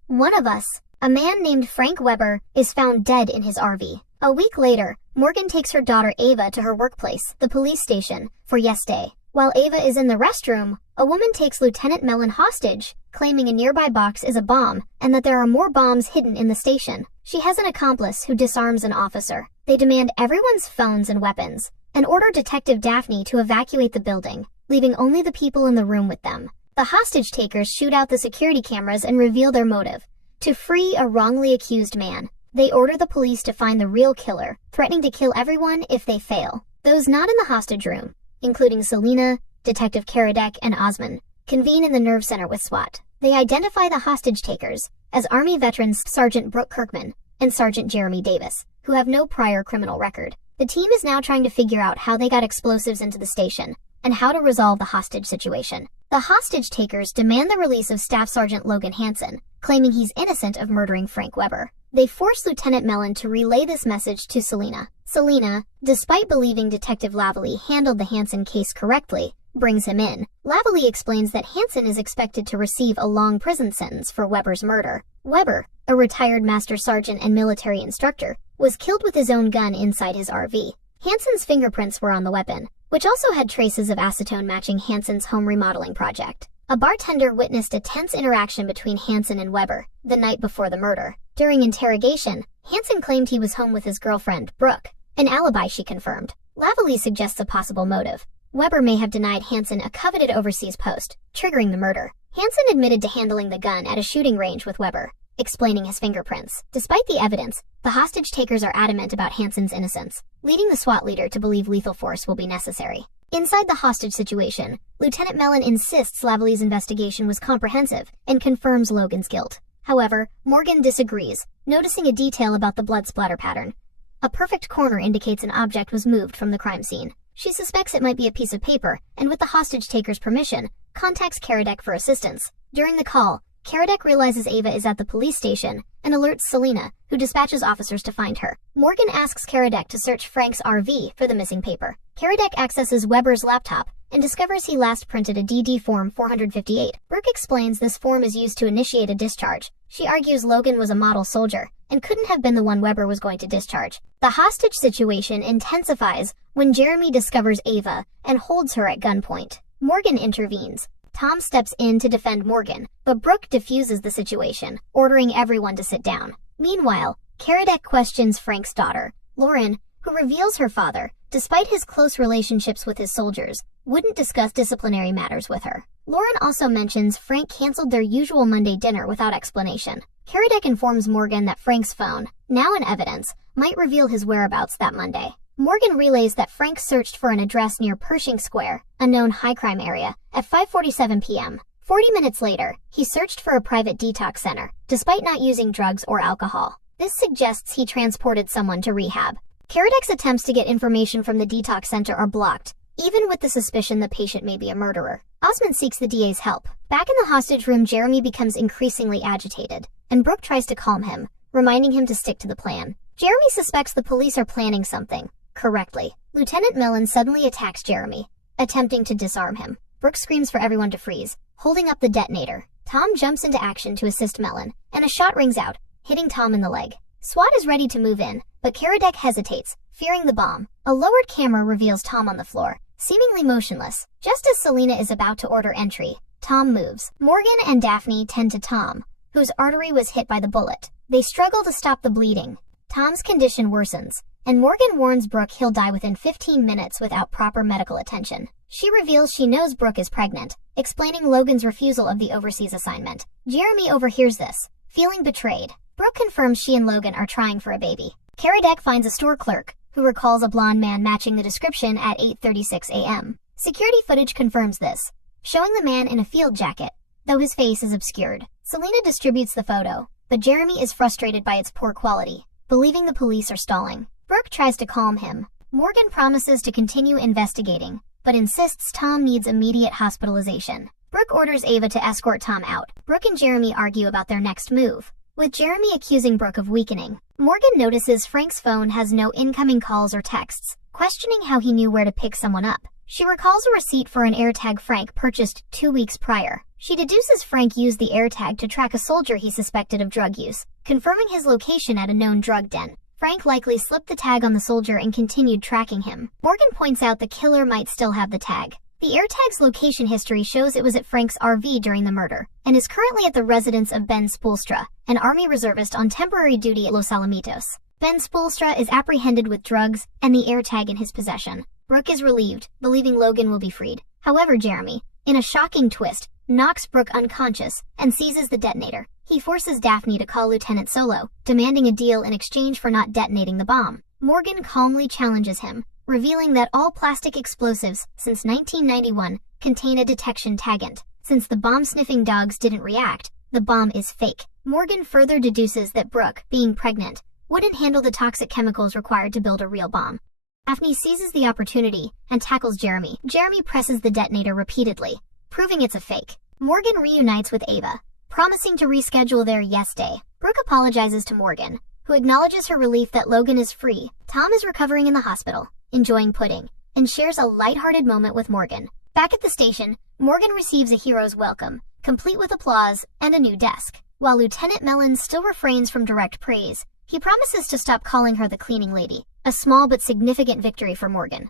One of Us. A man named Frank Weber is found dead in his RV. A week later, Morgan takes her daughter Ava to her workplace, the police station, for Yes Day. While Ava is in the restroom, a woman takes Lieutenant Mellon hostage, claiming a nearby box is a bomb and that there are more bombs hidden in the station. She has an accomplice who disarms an officer. They demand everyone's phones and weapons and order Detective Daphne to evacuate the building, leaving only the people in the room with them. The hostage takers shoot out the security cameras and reveal their motive: to free a wrongly accused man. They order the police to find the real killer, threatening to kill everyone if they fail. Those not in the hostage room, including Selena, Detective Karadec, and Osman, convene in the nerve center with SWAT. They identify the hostage takers as Army veterans Sergeant Brooke Kirkman and Sergeant Jeremy Davis, who have no prior criminal record. The team is now trying to figure out how they got explosives into the station and how to resolve the hostage situation. The hostage takers demand the release of Staff Sergeant Logan Hansen, claiming he's innocent of murdering Frank Weber. They force Lieutenant Mellon to relay this message to Selena. Selena, despite believing Detective Lavallee handled the Hansen case correctly, brings him in. Lavallee explains that Hansen is expected to receive a long prison sentence for Weber's murder. Weber, a retired master sergeant and military instructor, was killed with his own gun inside his RV. Hansen's fingerprints were on the weapon, which also had traces of acetone matching Hansen's home remodeling project. A bartender witnessed a tense interaction between Hansen and Weber the night before the murder. During interrogation, Hansen claimed he was home with his girlfriend, Brooke, an alibi she confirmed. Lavallee suggests a possible motive. Weber may have denied Hansen a coveted overseas post, triggering the murder. Hansen admitted to handling the gun at a shooting range with Weber, explaining his fingerprints. Despite the evidence, the hostage takers are adamant about Hansen's innocence, leading the SWAT leader to believe lethal force will be necessary. Inside the hostage situation, Lieutenant Mellon insists Lavallee's investigation was comprehensive and confirms Logan's guilt. However, Morgan disagrees, noticing a detail about the blood splatter pattern. A perfect corner indicates an object was moved from the crime scene. She suspects it might be a piece of paper, and with the hostage taker's permission, contacts Karadec for assistance. During the call, Karadec realizes Ava is at the police station and alerts Selena, who dispatches officers to find her. Morgan asks Karadec to search Frank's RV for the missing paper. Karadec accesses Weber's laptop and discovers he last printed a DD Form 458. Brooke explains this form is used to initiate a discharge. She argues Logan was a model soldier and couldn't have been the one Weber was going to discharge. The hostage situation intensifies when Jeremy discovers Ava and holds her at gunpoint. Morgan intervenes, Tom steps in to defend Morgan, but Brooke diffuses the situation, ordering everyone to sit down. Meanwhile, Karadec questions Frank's daughter, Lauren, who reveals her father, despite his close relationships with his soldiers, wouldn't discuss disciplinary matters with her. Lauren also mentions Frank canceled their usual Monday dinner without explanation. Karadec informs Morgan that Frank's phone, now in evidence, might reveal his whereabouts that Monday. Morgan relays that Frank searched for an address near Pershing Square, a known high-crime area, at 5:47 p.m. 40 minutes later, he searched for a private detox center, despite not using drugs or alcohol. This suggests he transported someone to rehab. Karadec's attempts to get information from the detox center are blocked, even with the suspicion the patient may be a murderer. Osmond seeks the DA's help. Back in the hostage room, Jeremy becomes increasingly agitated, and Brooke tries to calm him, reminding him to stick to the plan. Jeremy suspects the police are planning something. Correctly. Lieutenant Mellon suddenly attacks Jeremy, attempting to disarm him. Brooke screams for everyone to freeze, holding up the detonator. Tom jumps into action to assist Mellon, and a shot rings out, hitting Tom in the leg. SWAT is ready to move in, but Karadec hesitates, fearing the bomb. A lowered camera reveals Tom on the floor, seemingly motionless. Just as Selena is about to order entry, Tom moves. Morgan and Daphne tend to Tom, whose artery was hit by the bullet. They struggle to stop the bleeding. Tom's condition worsens, and Morgan warns Brooke he'll die within 15 minutes without proper medical attention. She reveals she knows Brooke is pregnant, explaining Logan's refusal of the overseas assignment. Jeremy overhears this, feeling betrayed. Brooke confirms she and Logan are trying for a baby. Karadec finds a store clerk, who recalls a blonde man matching the description at 8:36 a.m. Security footage confirms this, showing the man in a field jacket, though his face is obscured. Selena distributes the photo, but Jeremy is frustrated by its poor quality, believing the police are stalling. Brooke tries to calm him. Morgan promises to continue investigating, but insists Tom needs immediate hospitalization. Brooke orders Ava to escort Tom out. Brooke and Jeremy argue about their next move, with Jeremy accusing Brooke of weakening. Morgan notices Frank's phone has no incoming calls or texts, questioning how he knew where to pick someone up. She recalls a receipt for an AirTag Frank purchased 2 weeks prior. She deduces Frank used the AirTag to track a soldier he suspected of drug use, confirming his location at a known drug den. Frank likely slipped the tag on the soldier and continued tracking him. Morgan points out the killer might still have the tag. The AirTag's location history shows it was at Frank's RV during the murder, and is currently at the residence of Ben Spoelstra, an Army reservist on temporary duty at Los Alamitos. Ben Spoelstra is apprehended with drugs and the AirTag in his possession. Brooke is relieved, believing Logan will be freed. However, Jeremy, in a shocking twist, knocks Brooke unconscious and seizes the detonator. He forces Daphne to call Lieutenant Solo, demanding a deal in exchange for not detonating the bomb. Morgan calmly challenges him, revealing that all plastic explosives since 1991 contain a detection taggant. Since the bomb-sniffing dogs didn't react, the bomb is fake. Morgan further deduces that Brooke, being pregnant, wouldn't handle the toxic chemicals required to build a real bomb. Daphne seizes the opportunity and tackles Jeremy. Jeremy presses the detonator repeatedly, proving it's a fake. Morgan reunites with Ava, promising to reschedule their yes day. Brooke apologizes to Morgan, who acknowledges her relief that Logan is free. Tom is recovering in the hospital, enjoying pudding, and shares a lighthearted moment with Morgan. Back at the station, Morgan receives a hero's welcome, complete with applause and a new desk. While Lieutenant Mellon still refrains from direct praise, he promises to stop calling her the cleaning lady, a small but significant victory for Morgan.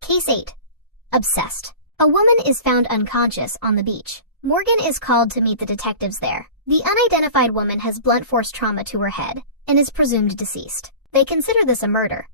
Case 8. Obsessed. A woman is found unconscious on the beach. Morgan is called to meet the detectives there. The unidentified woman has blunt force trauma to her head and is presumed deceased. They consider this a murder,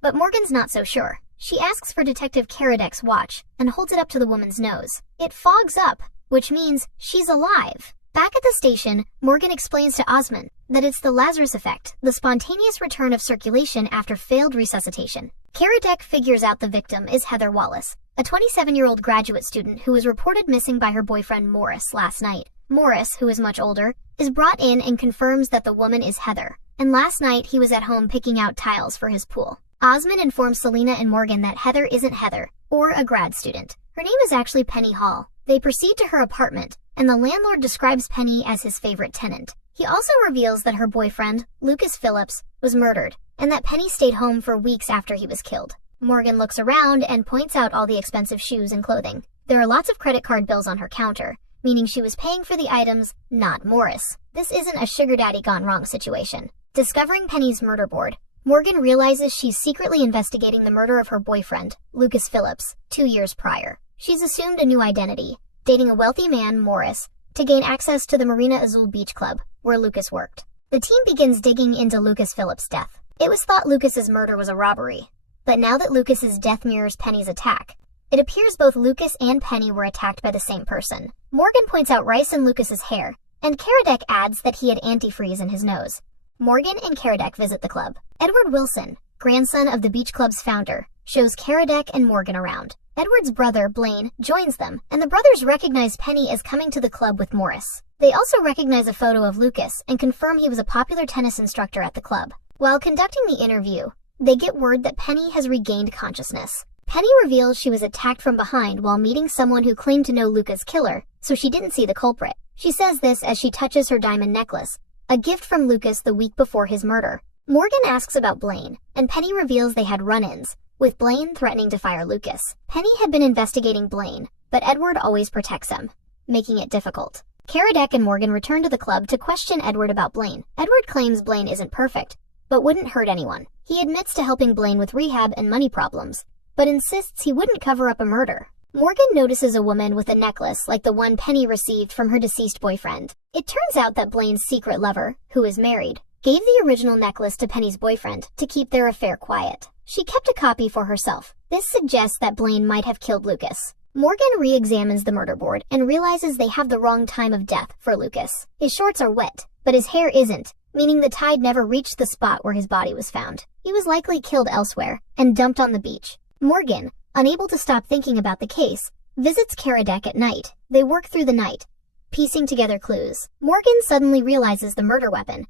but Morgan's not so sure. She asks for Detective Karadec's watch and holds it up to the woman's nose. It fogs up, which means she's alive. Back at the station, Morgan explains to Osmond that it's the Lazarus effect, the spontaneous return of circulation after failed resuscitation. Karadec figures out the victim is Heather Wallace, a 27-year-old graduate student who was reported missing by her boyfriend Morris last night. Morris, who is much older, is brought in and confirms that the woman is Heather, and last night he was at home picking out tiles for his pool. Osmond informs Selena and Morgan that Heather isn't Heather, or a grad student. Her name is actually Penny Hall. They proceed to her apartment, and the landlord describes Penny as his favorite tenant. He also reveals that her boyfriend, Lucas Phillips, was murdered, and that Penny stayed home for weeks after he was killed. Morgan looks around and points out all the expensive shoes and clothing. There are lots of credit card bills on her counter, meaning she was paying for the items, not Morris. This isn't a sugar daddy gone wrong situation. Discovering Penny's murder board, Morgan realizes she's secretly investigating the murder of her boyfriend, Lucas Phillips, 2 years prior. She's assumed a new identity, dating a wealthy man, Morris, to gain access to the Marina Azul Beach Club, where Lucas worked. The team begins digging into Lucas Phillips' death. It was thought Lucas's murder was a robbery, but now that Lucas's death mirrors Penny's attack, it appears both Lucas and Penny were attacked by the same person. Morgan points out rice in Lucas's hair, and Karadec adds that he had antifreeze in his nose. Morgan and Karadec visit the club. Edward Wilson, grandson of the beach club's founder, shows Karadec and Morgan around. Edward's brother, Blaine, joins them, and the brothers recognize Penny as coming to the club with Morris. They also recognize a photo of Lucas and confirm he was a popular tennis instructor at the club. While conducting the interview, they get word that Penny has regained consciousness. Penny reveals she was attacked from behind while meeting someone who claimed to know Lucas' killer, so she didn't see the culprit. She says this as she touches her diamond necklace, a gift from Lucas the week before his murder. Morgan asks about Blaine, and Penny reveals they had run-ins, with Blaine threatening to fire Lucas. Penny had been investigating Blaine, but Edward always protects him, making it difficult. Karadec and Morgan return to the club to question Edward about Blaine. Edward claims Blaine isn't perfect, but wouldn't hurt anyone. He admits to helping Blaine with rehab and money problems, but insists he wouldn't cover up a murder. Morgan notices a woman with a necklace like the one Penny received from her deceased boyfriend. It turns out that Blaine's secret lover, who is married, gave the original necklace to Penny's boyfriend to keep their affair quiet. She kept a copy for herself. This suggests that Blaine might have killed Lucas. Morgan re-examines the murder board and realizes they have the wrong time of death for Lucas. His shorts are wet, but his hair isn't, meaning the tide never reached the spot where his body was found. He was likely killed elsewhere and dumped on the beach. Morgan, unable to stop thinking about the case, visits Karadec at night. They work through the night, piecing together clues. Morgan suddenly realizes the murder weapon,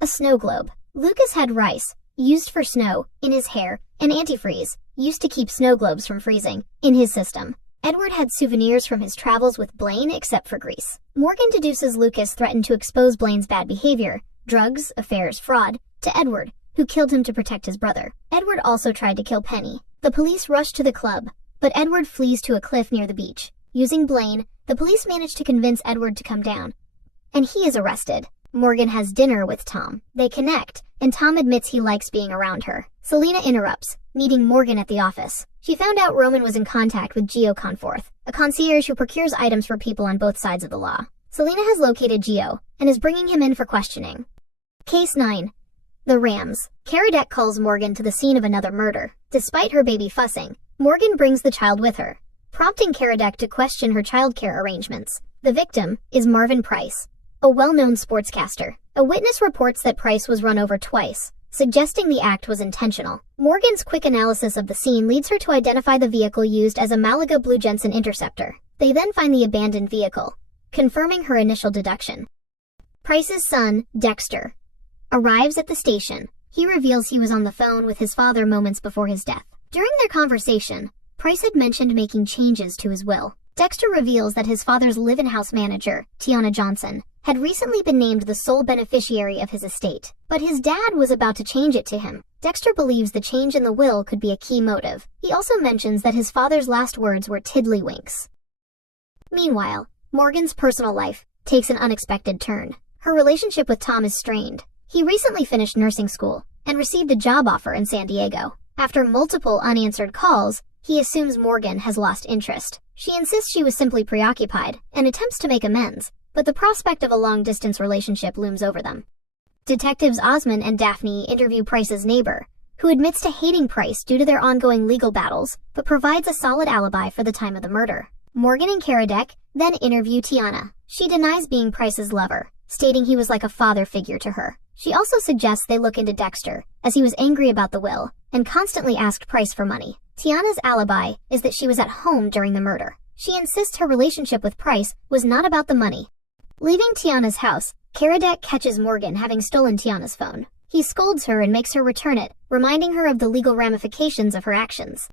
a snow globe. Lucas had rice, used for snow, in his hair, and antifreeze, used to keep snow globes from freezing, in his system. Edward had souvenirs from his travels with Blaine except for Greece. Morgan deduces Lucas threatened to expose Blaine's bad behavior, drugs, affairs, fraud, to Edward, who killed him to protect his brother. Edward also tried to kill Penny. The police rush to the club, but Edward flees to a cliff near the beach. Using Blaine, the police manage to convince Edward to come down, and he is arrested. Morgan has dinner with Tom. They connect, and Tom admits he likes being around her. Selena interrupts, meeting Morgan at the office. She found out Roman was in contact with Gio Conforth, a concierge who procures items for people on both sides of the law. Selena has located Gio, and is bringing him in for questioning. Case 9. The Rams. Karadec calls Morgan to the scene of another murder. Despite her baby fussing, Morgan brings the child with her, prompting Karadec to question her childcare arrangements. The victim is Marvin Price, a well-known sportscaster. A witness reports that Price was run over twice, suggesting the act was intentional. Morgan's quick analysis of the scene leads her to identify the vehicle used as a Malaga Blue Jensen Interceptor. They then find the abandoned vehicle, confirming her initial deduction. Price's son, Dexter, arrives at the station. He reveals he was on the phone with his father moments before his death. During their conversation, Price had mentioned making changes to his will. Dexter reveals that his father's live-in house manager, Tiana Johnson, had recently been named the sole beneficiary of his estate, but his dad was about to change it to him. Dexter believes the change in the will could be a key motive. He also mentions that his father's last words were tiddlywinks. Meanwhile, Morgan's personal life takes an unexpected turn. Her relationship with Tom is strained. He recently finished nursing school and received a job offer in San Diego. After multiple unanswered calls, he assumes Morgan has lost interest. She insists she was simply preoccupied and attempts to make amends, but the prospect of a long-distance relationship looms over them. Detectives Osmond and Daphne interview Price's neighbor, who admits to hating Price due to their ongoing legal battles, but provides a solid alibi for the time of the murder. Morgan and Karadec then interview Tiana. She denies being Price's lover, stating he was like a father figure to her. She also suggests they look into Dexter, as he was angry about the will, and constantly asked Price for money. Tiana's alibi is that she was at home during the murder. She insists her relationship with Price was not about the money. Leaving Tiana's house, Karadec catches Morgan having stolen Tiana's phone. He scolds her and makes her return it, reminding her of the legal ramifications of her actions.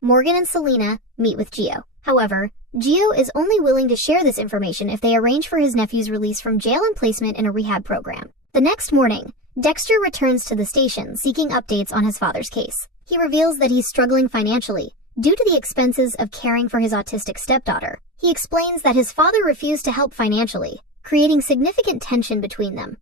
Morgan and Selena meet with Gio. However, Gio is only willing to share this information if they arrange for his nephew's release from jail and placement in a rehab program. The next morning, Dexter returns to the station seeking updates on his father's case. He reveals that he's struggling financially due to the expenses of caring for his autistic stepdaughter. He explains that his father refused to help financially, creating significant tension between them.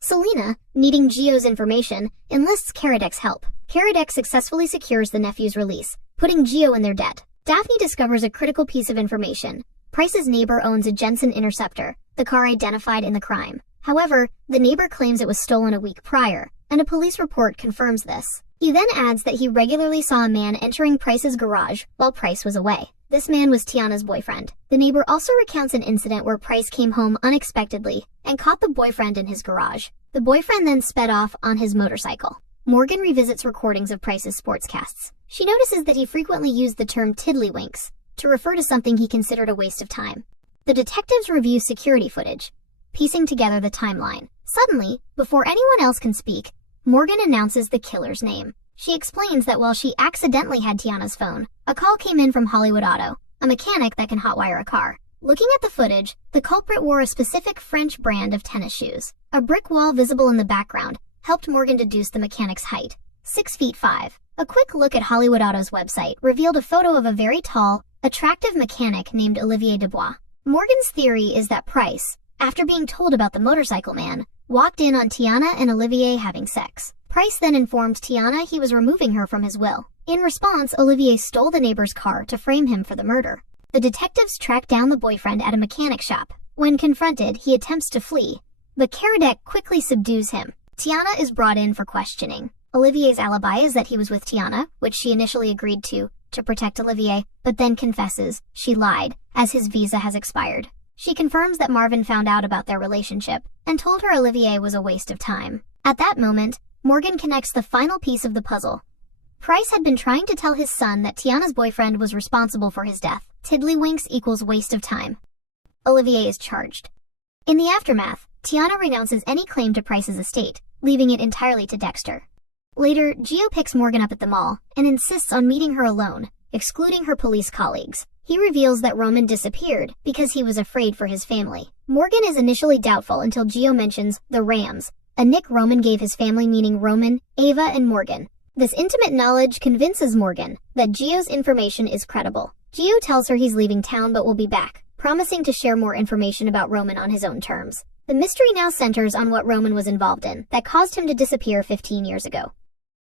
Selena, needing Gio's information, enlists Karadec's help. Karadec successfully secures the nephew's release, putting Gio in their debt. Daphne discovers a critical piece of information. Price's neighbor owns a Jensen Interceptor, the car identified in the crime. However, the neighbor claims it was stolen a week prior, and a police report confirms this. He then adds that he regularly saw a man entering Price's garage while Price was away. This man was Tiana's boyfriend. The neighbor also recounts an incident where Price came home unexpectedly and caught the boyfriend in his garage. The boyfriend then sped off on his motorcycle. Morgan revisits recordings of Price's sportscasts. She notices that he frequently used the term tiddlywinks to refer to something he considered a waste of time. The detectives review security footage, piecing together the timeline. Suddenly, before anyone else can speak, Morgan announces the killer's name. She explains that while she accidentally had Tiana's phone, a call came in from Hollywood Auto, a mechanic that can hotwire a car. Looking at the footage, the culprit wore a specific French brand of tennis shoes. A brick wall visible in the background helped Morgan deduce the mechanic's height, 6'5". A quick look at Hollywood Auto's website revealed a photo of a very tall, attractive mechanic named Olivier Dubois. Morgan's theory is that Price, after being told about the motorcycle man, walked in on Tiana and Olivier having sex. Price then informed Tiana he was removing her from his will. In response, Olivier stole the neighbor's car to frame him for the murder. The detectives track down the boyfriend at a mechanic shop. When confronted, he attempts to flee, but Karadec quickly subdues him. Tiana is brought in for questioning. Olivier's alibi is that he was with Tiana, which she initially agreed to protect Olivier, but then confesses she lied, as his visa has expired. She confirms that Marvin found out about their relationship and told her Olivier was a waste of time. At that moment, Morgan connects the final piece of the puzzle. Price had been trying to tell his son that Tiana's boyfriend was responsible for his death. Tiddlywinks equals waste of time. Olivier is charged. In the aftermath, Tiana renounces any claim to Price's estate, leaving it entirely to Dexter. Later, Gio picks Morgan up at the mall and insists on meeting her alone, excluding her police colleagues. He reveals that Roman disappeared because he was afraid for his family. Morgan is initially doubtful until Gio mentions the Rams, a nick Roman gave his family meaning Roman, Ava, and Morgan. This intimate knowledge convinces Morgan that Gio's information is credible. Gio tells her he's leaving town but will be back, promising to share more information about Roman on his own terms. The mystery now centers on what Roman was involved in that caused him to disappear 15 years ago.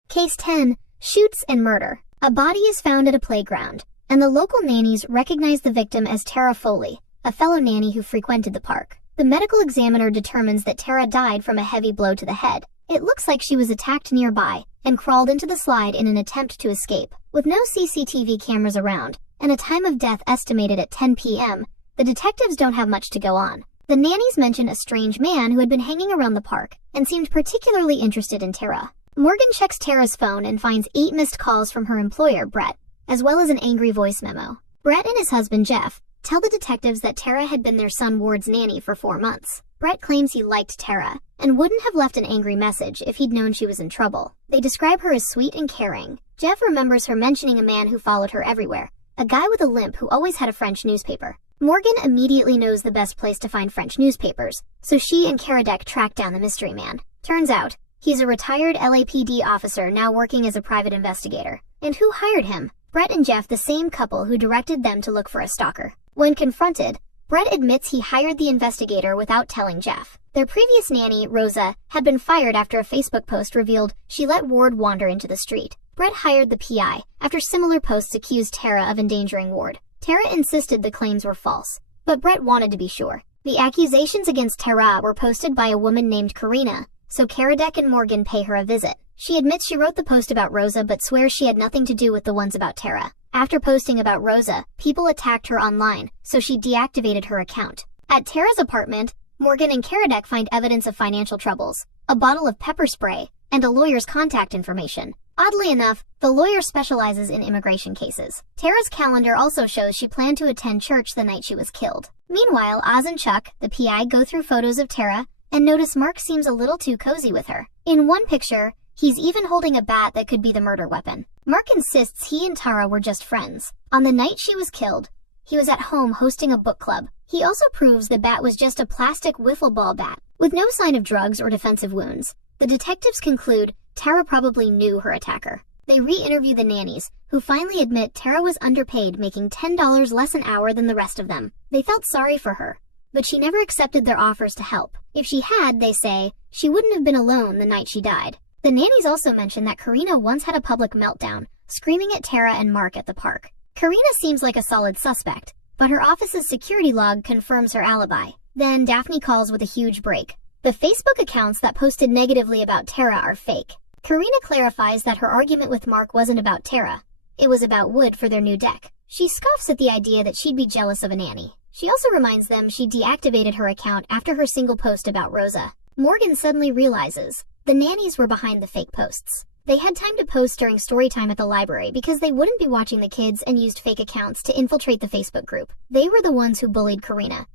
Case 10. Shoots and Murder. A body is found at a playground, and the local nannies recognize the victim as Tara Foley, a fellow nanny who frequented the park. The medical examiner determines that Tara died from a heavy blow to the head. It looks like she was attacked nearby and crawled into the slide in an attempt to escape. With no CCTV cameras around and a time of death estimated at 10 p.m., the detectives don't have much to go on. The nannies mention a strange man who had been hanging around the park and seemed particularly interested in Tara. Morgan checks Tara's phone and finds 8 missed calls from her employer, Brett, as well as an angry voice memo. Brett and his husband, Jeff, tell the detectives that Tara had been their son Ward's nanny for 4 months. Brett claims he liked Tara and wouldn't have left an angry message if he'd known she was in trouble. They describe her as sweet and caring. Jeff remembers her mentioning a man who followed her everywhere, a guy with a limp who always had a French newspaper. Morgan immediately knows the best place to find French newspapers, so she and Karadec track down the mystery man. Turns out, he's a retired LAPD officer now working as a private investigator. And who hired him? Brett and Jeff, the same couple who directed them to look for a stalker. When confronted, Brett admits he hired the investigator without telling Jeff. Their previous nanny, Rosa, had been fired after a Facebook post revealed she let Ward wander into the street. Brett hired the PI after similar posts accused Tara of endangering Ward. Tara insisted the claims were false, but Brett wanted to be sure. The accusations against Tara were posted by a woman named Karina, so Karadec and Morgan pay her a visit. She admits she wrote the post about Rosa but swears she had nothing to do with the ones about Tara. After posting about Rosa, people attacked her online, so she deactivated her account. At Tara's apartment, Morgan and Karadec find evidence of financial troubles, a bottle of pepper spray, and a lawyer's contact information. Oddly enough, the lawyer specializes in immigration cases. Tara's calendar also shows she planned to attend church the night she was killed. Meanwhile, Oz and Chuck, the PI, go through photos of Tara and notice Mark seems a little too cozy with her. In one picture, he's even holding a bat that could be the murder weapon. Mark insists he and Tara were just friends. On the night she was killed, he was at home hosting a book club. He also proves the bat was just a plastic wiffle ball bat, with no sign of drugs or defensive wounds. The detectives conclude Tara probably knew her attacker. They re-interview the nannies, who finally admit Tara was underpaid, making $10 less an hour than the rest of them. They felt sorry for her, but she never accepted their offers to help. If she had, they say, she wouldn't have been alone the night she died. The nannies also mention that Karina once had a public meltdown, screaming at Tara and Mark at the park. Karina seems like a solid suspect, but her office's security log confirms her alibi. Then Daphne calls with a huge break. The Facebook accounts that posted negatively about Tara are fake. Karina clarifies that her argument with Mark wasn't about Tara. It was about wood for their new deck. She scoffs at the idea that she'd be jealous of a nanny. She also reminds them she deactivated her account after her single post about Rosa. Morgan suddenly realizes the nannies were behind the fake posts. They had time to post during story time at the library because they wouldn't be watching the kids and used fake accounts to infiltrate the Facebook group. They were the ones who bullied Karina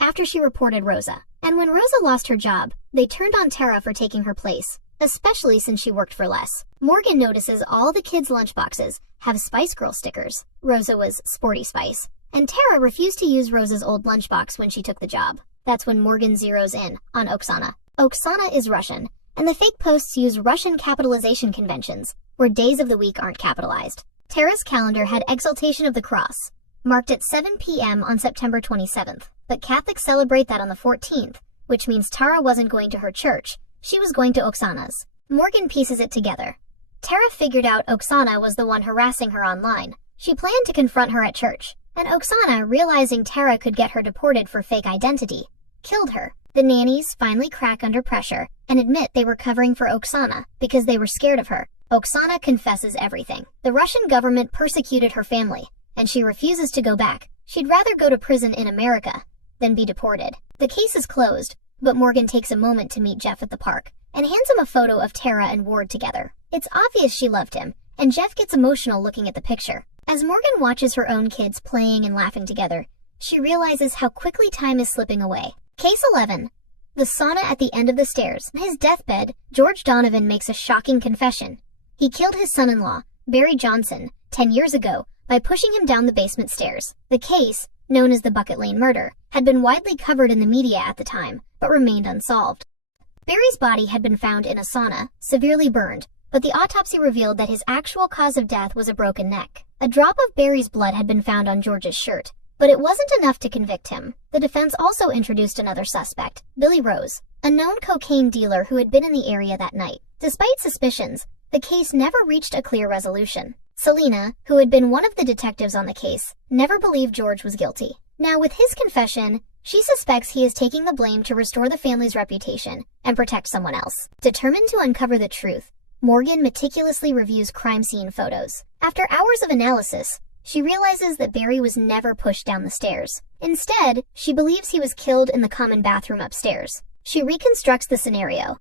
after she reported Rosa. And when Rosa lost her job, they turned on Tara for taking her place, especially since she worked for less. Morgan notices all the kids' lunchboxes have Spice Girl stickers. Rosa was Sporty Spice, and Tara refused to use Rosa's old lunchbox when she took the job. That's when Morgan zeroes in on Oksana. Oksana is Russian, and the fake posts use Russian capitalization conventions, where days of the week aren't capitalized. Tara's calendar had Exaltation of the Cross, marked at 7 p.m. on September 27th, but Catholics celebrate that on the 14th, which means Tara wasn't going to her church, she was going to Oksana's. Morgan pieces it together. Tara figured out Oksana was the one harassing her online. She planned to confront her at church, and Oksana, realizing Tara could get her deported for fake identity, killed her. The nannies finally crack under pressure and admit they were covering for Oksana because they were scared of her. Oksana confesses everything. The Russian government persecuted her family, and she refuses to go back. She'd rather go to prison in America than be deported. The case is closed, but Morgan takes a moment to meet Jeff at the park and hands him a photo of Tara and Ward together. It's obvious she loved him, and Jeff gets emotional looking at the picture. As Morgan watches her own kids playing and laughing together, she realizes how quickly time is slipping away. Case 11. The sauna at the end of the stairs. On his deathbed, George Donovan makes a shocking confession. He killed his son-in-law, Barry Johnson, 10 years ago by pushing him down the basement stairs. The case, known as the Bucket Lane murder, had been widely covered in the media at the time, but remained unsolved. Barry's body had been found in a sauna, severely burned, but the autopsy revealed that his actual cause of death was a broken neck. A drop of Barry's blood had been found on George's shirt, but it wasn't enough to convict him. The defense also introduced another suspect, Billy Rose, a known cocaine dealer who had been in the area that night. Despite suspicions, the case never reached a clear resolution. Selena, who had been one of the detectives on the case, never believed George was guilty. Now, with his confession, she suspects he is taking the blame to restore the family's reputation and protect someone else. Determined to uncover the truth, Morgan meticulously reviews crime scene photos. After hours of analysis, she realizes that Barry was never pushed down the stairs. Instead, she believes he was killed in the common bathroom upstairs. She reconstructs the scenario.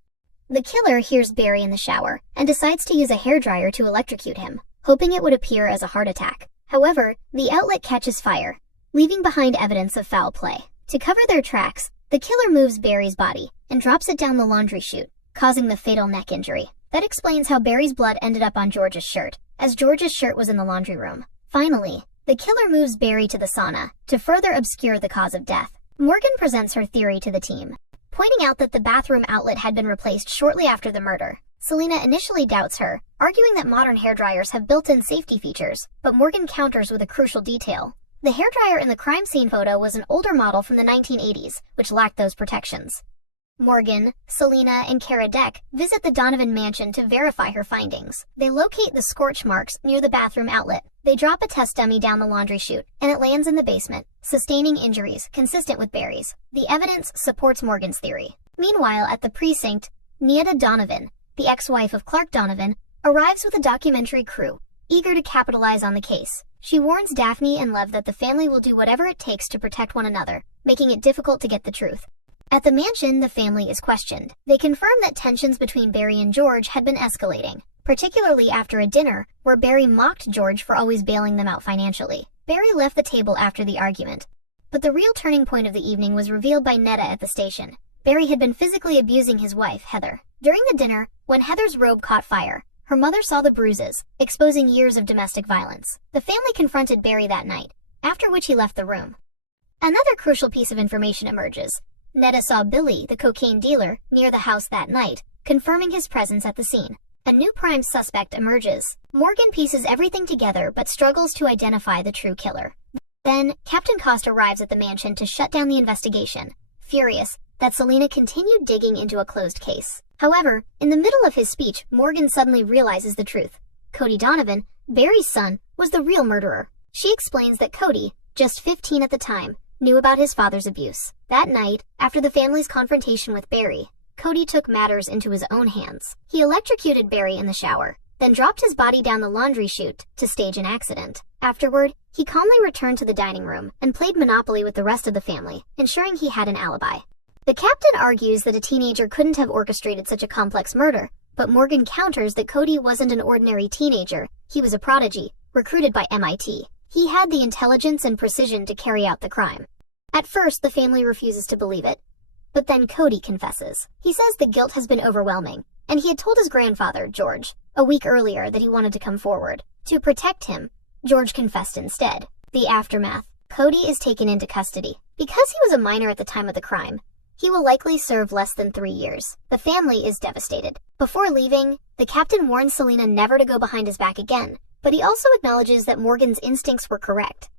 The killer hears Barry in the shower and decides to use a hairdryer to electrocute him, hoping it would appear as a heart attack. However, the outlet catches fire, leaving behind evidence of foul play. To cover their tracks, the killer moves Barry's body and drops it down the laundry chute, causing the fatal neck injury. That explains how Barry's blood ended up on George's shirt, as George's shirt was in the laundry room. Finally, the killer moves Barry to the sauna to further obscure the cause of death. Morgan presents her theory to the team, pointing out that the bathroom outlet had been replaced shortly after the murder. Selena initially doubts her, arguing that modern hairdryers have built-in safety features, but Morgan counters with a crucial detail. The hairdryer in the crime scene photo was an older model from the 1980s, which lacked those protections. Morgan, Selena, and Kara Deck visit the Donovan mansion to verify her findings. They locate the scorch marks near the bathroom outlet. They drop a test dummy down the laundry chute, and it lands in the basement, sustaining injuries consistent with Barry's. The evidence supports Morgan's theory. Meanwhile, at the precinct, Neda Donovan, the ex-wife of Clark Donovan, arrives with a documentary crew, eager to capitalize on the case. She warns Daphne and Lev that the family will do whatever it takes to protect one another, making it difficult to get the truth. At the mansion, the family is questioned. They confirm that tensions between Barry and George had been escalating, particularly after a dinner where Barry mocked George for always bailing them out financially. Barry left the table after the argument, but the real turning point of the evening was revealed by Neda at the station. Barry had been physically abusing his wife, Heather. During the dinner, when Heather's robe caught fire, her mother saw the bruises, exposing years of domestic violence. The family confronted Barry that night, after which he left the room. Another crucial piece of information emerges. Neda saw Billy, the cocaine dealer, near the house that night, confirming his presence at the scene. A new prime suspect emerges. Morgan pieces everything together but struggles to identify the true killer. Then, Captain Cost arrives at the mansion to shut down the investigation, furious that Selena continued digging into a closed case. However, in the middle of his speech, Morgan suddenly realizes the truth. Cody Donovan, Barry's son, was the real murderer. She explains that Cody, just 15 at the time, knew about his father's abuse. That night, after the family's confrontation with Barry, Cody took matters into his own hands. He electrocuted Barry in the shower, then dropped his body down the laundry chute to stage an accident. Afterward, he calmly returned to the dining room and played Monopoly with the rest of the family, ensuring he had an alibi. The captain argues that a teenager couldn't have orchestrated such a complex murder, but Morgan counters that Cody wasn't an ordinary teenager. He was a prodigy, recruited by MIT. He had the intelligence and precision to carry out the crime. At first, the family refuses to believe it, but then Cody confesses. He says the guilt has been overwhelming, and he had told his grandfather, George, a week earlier that he wanted to come forward. To protect him, George confessed instead. The aftermath. Cody is taken into custody. Because he was a minor at the time of the crime, he will likely serve less than 3 years. The family is devastated. Before leaving, the captain warns Selena never to go behind his back again, but he also acknowledges that Morgan's instincts were correct.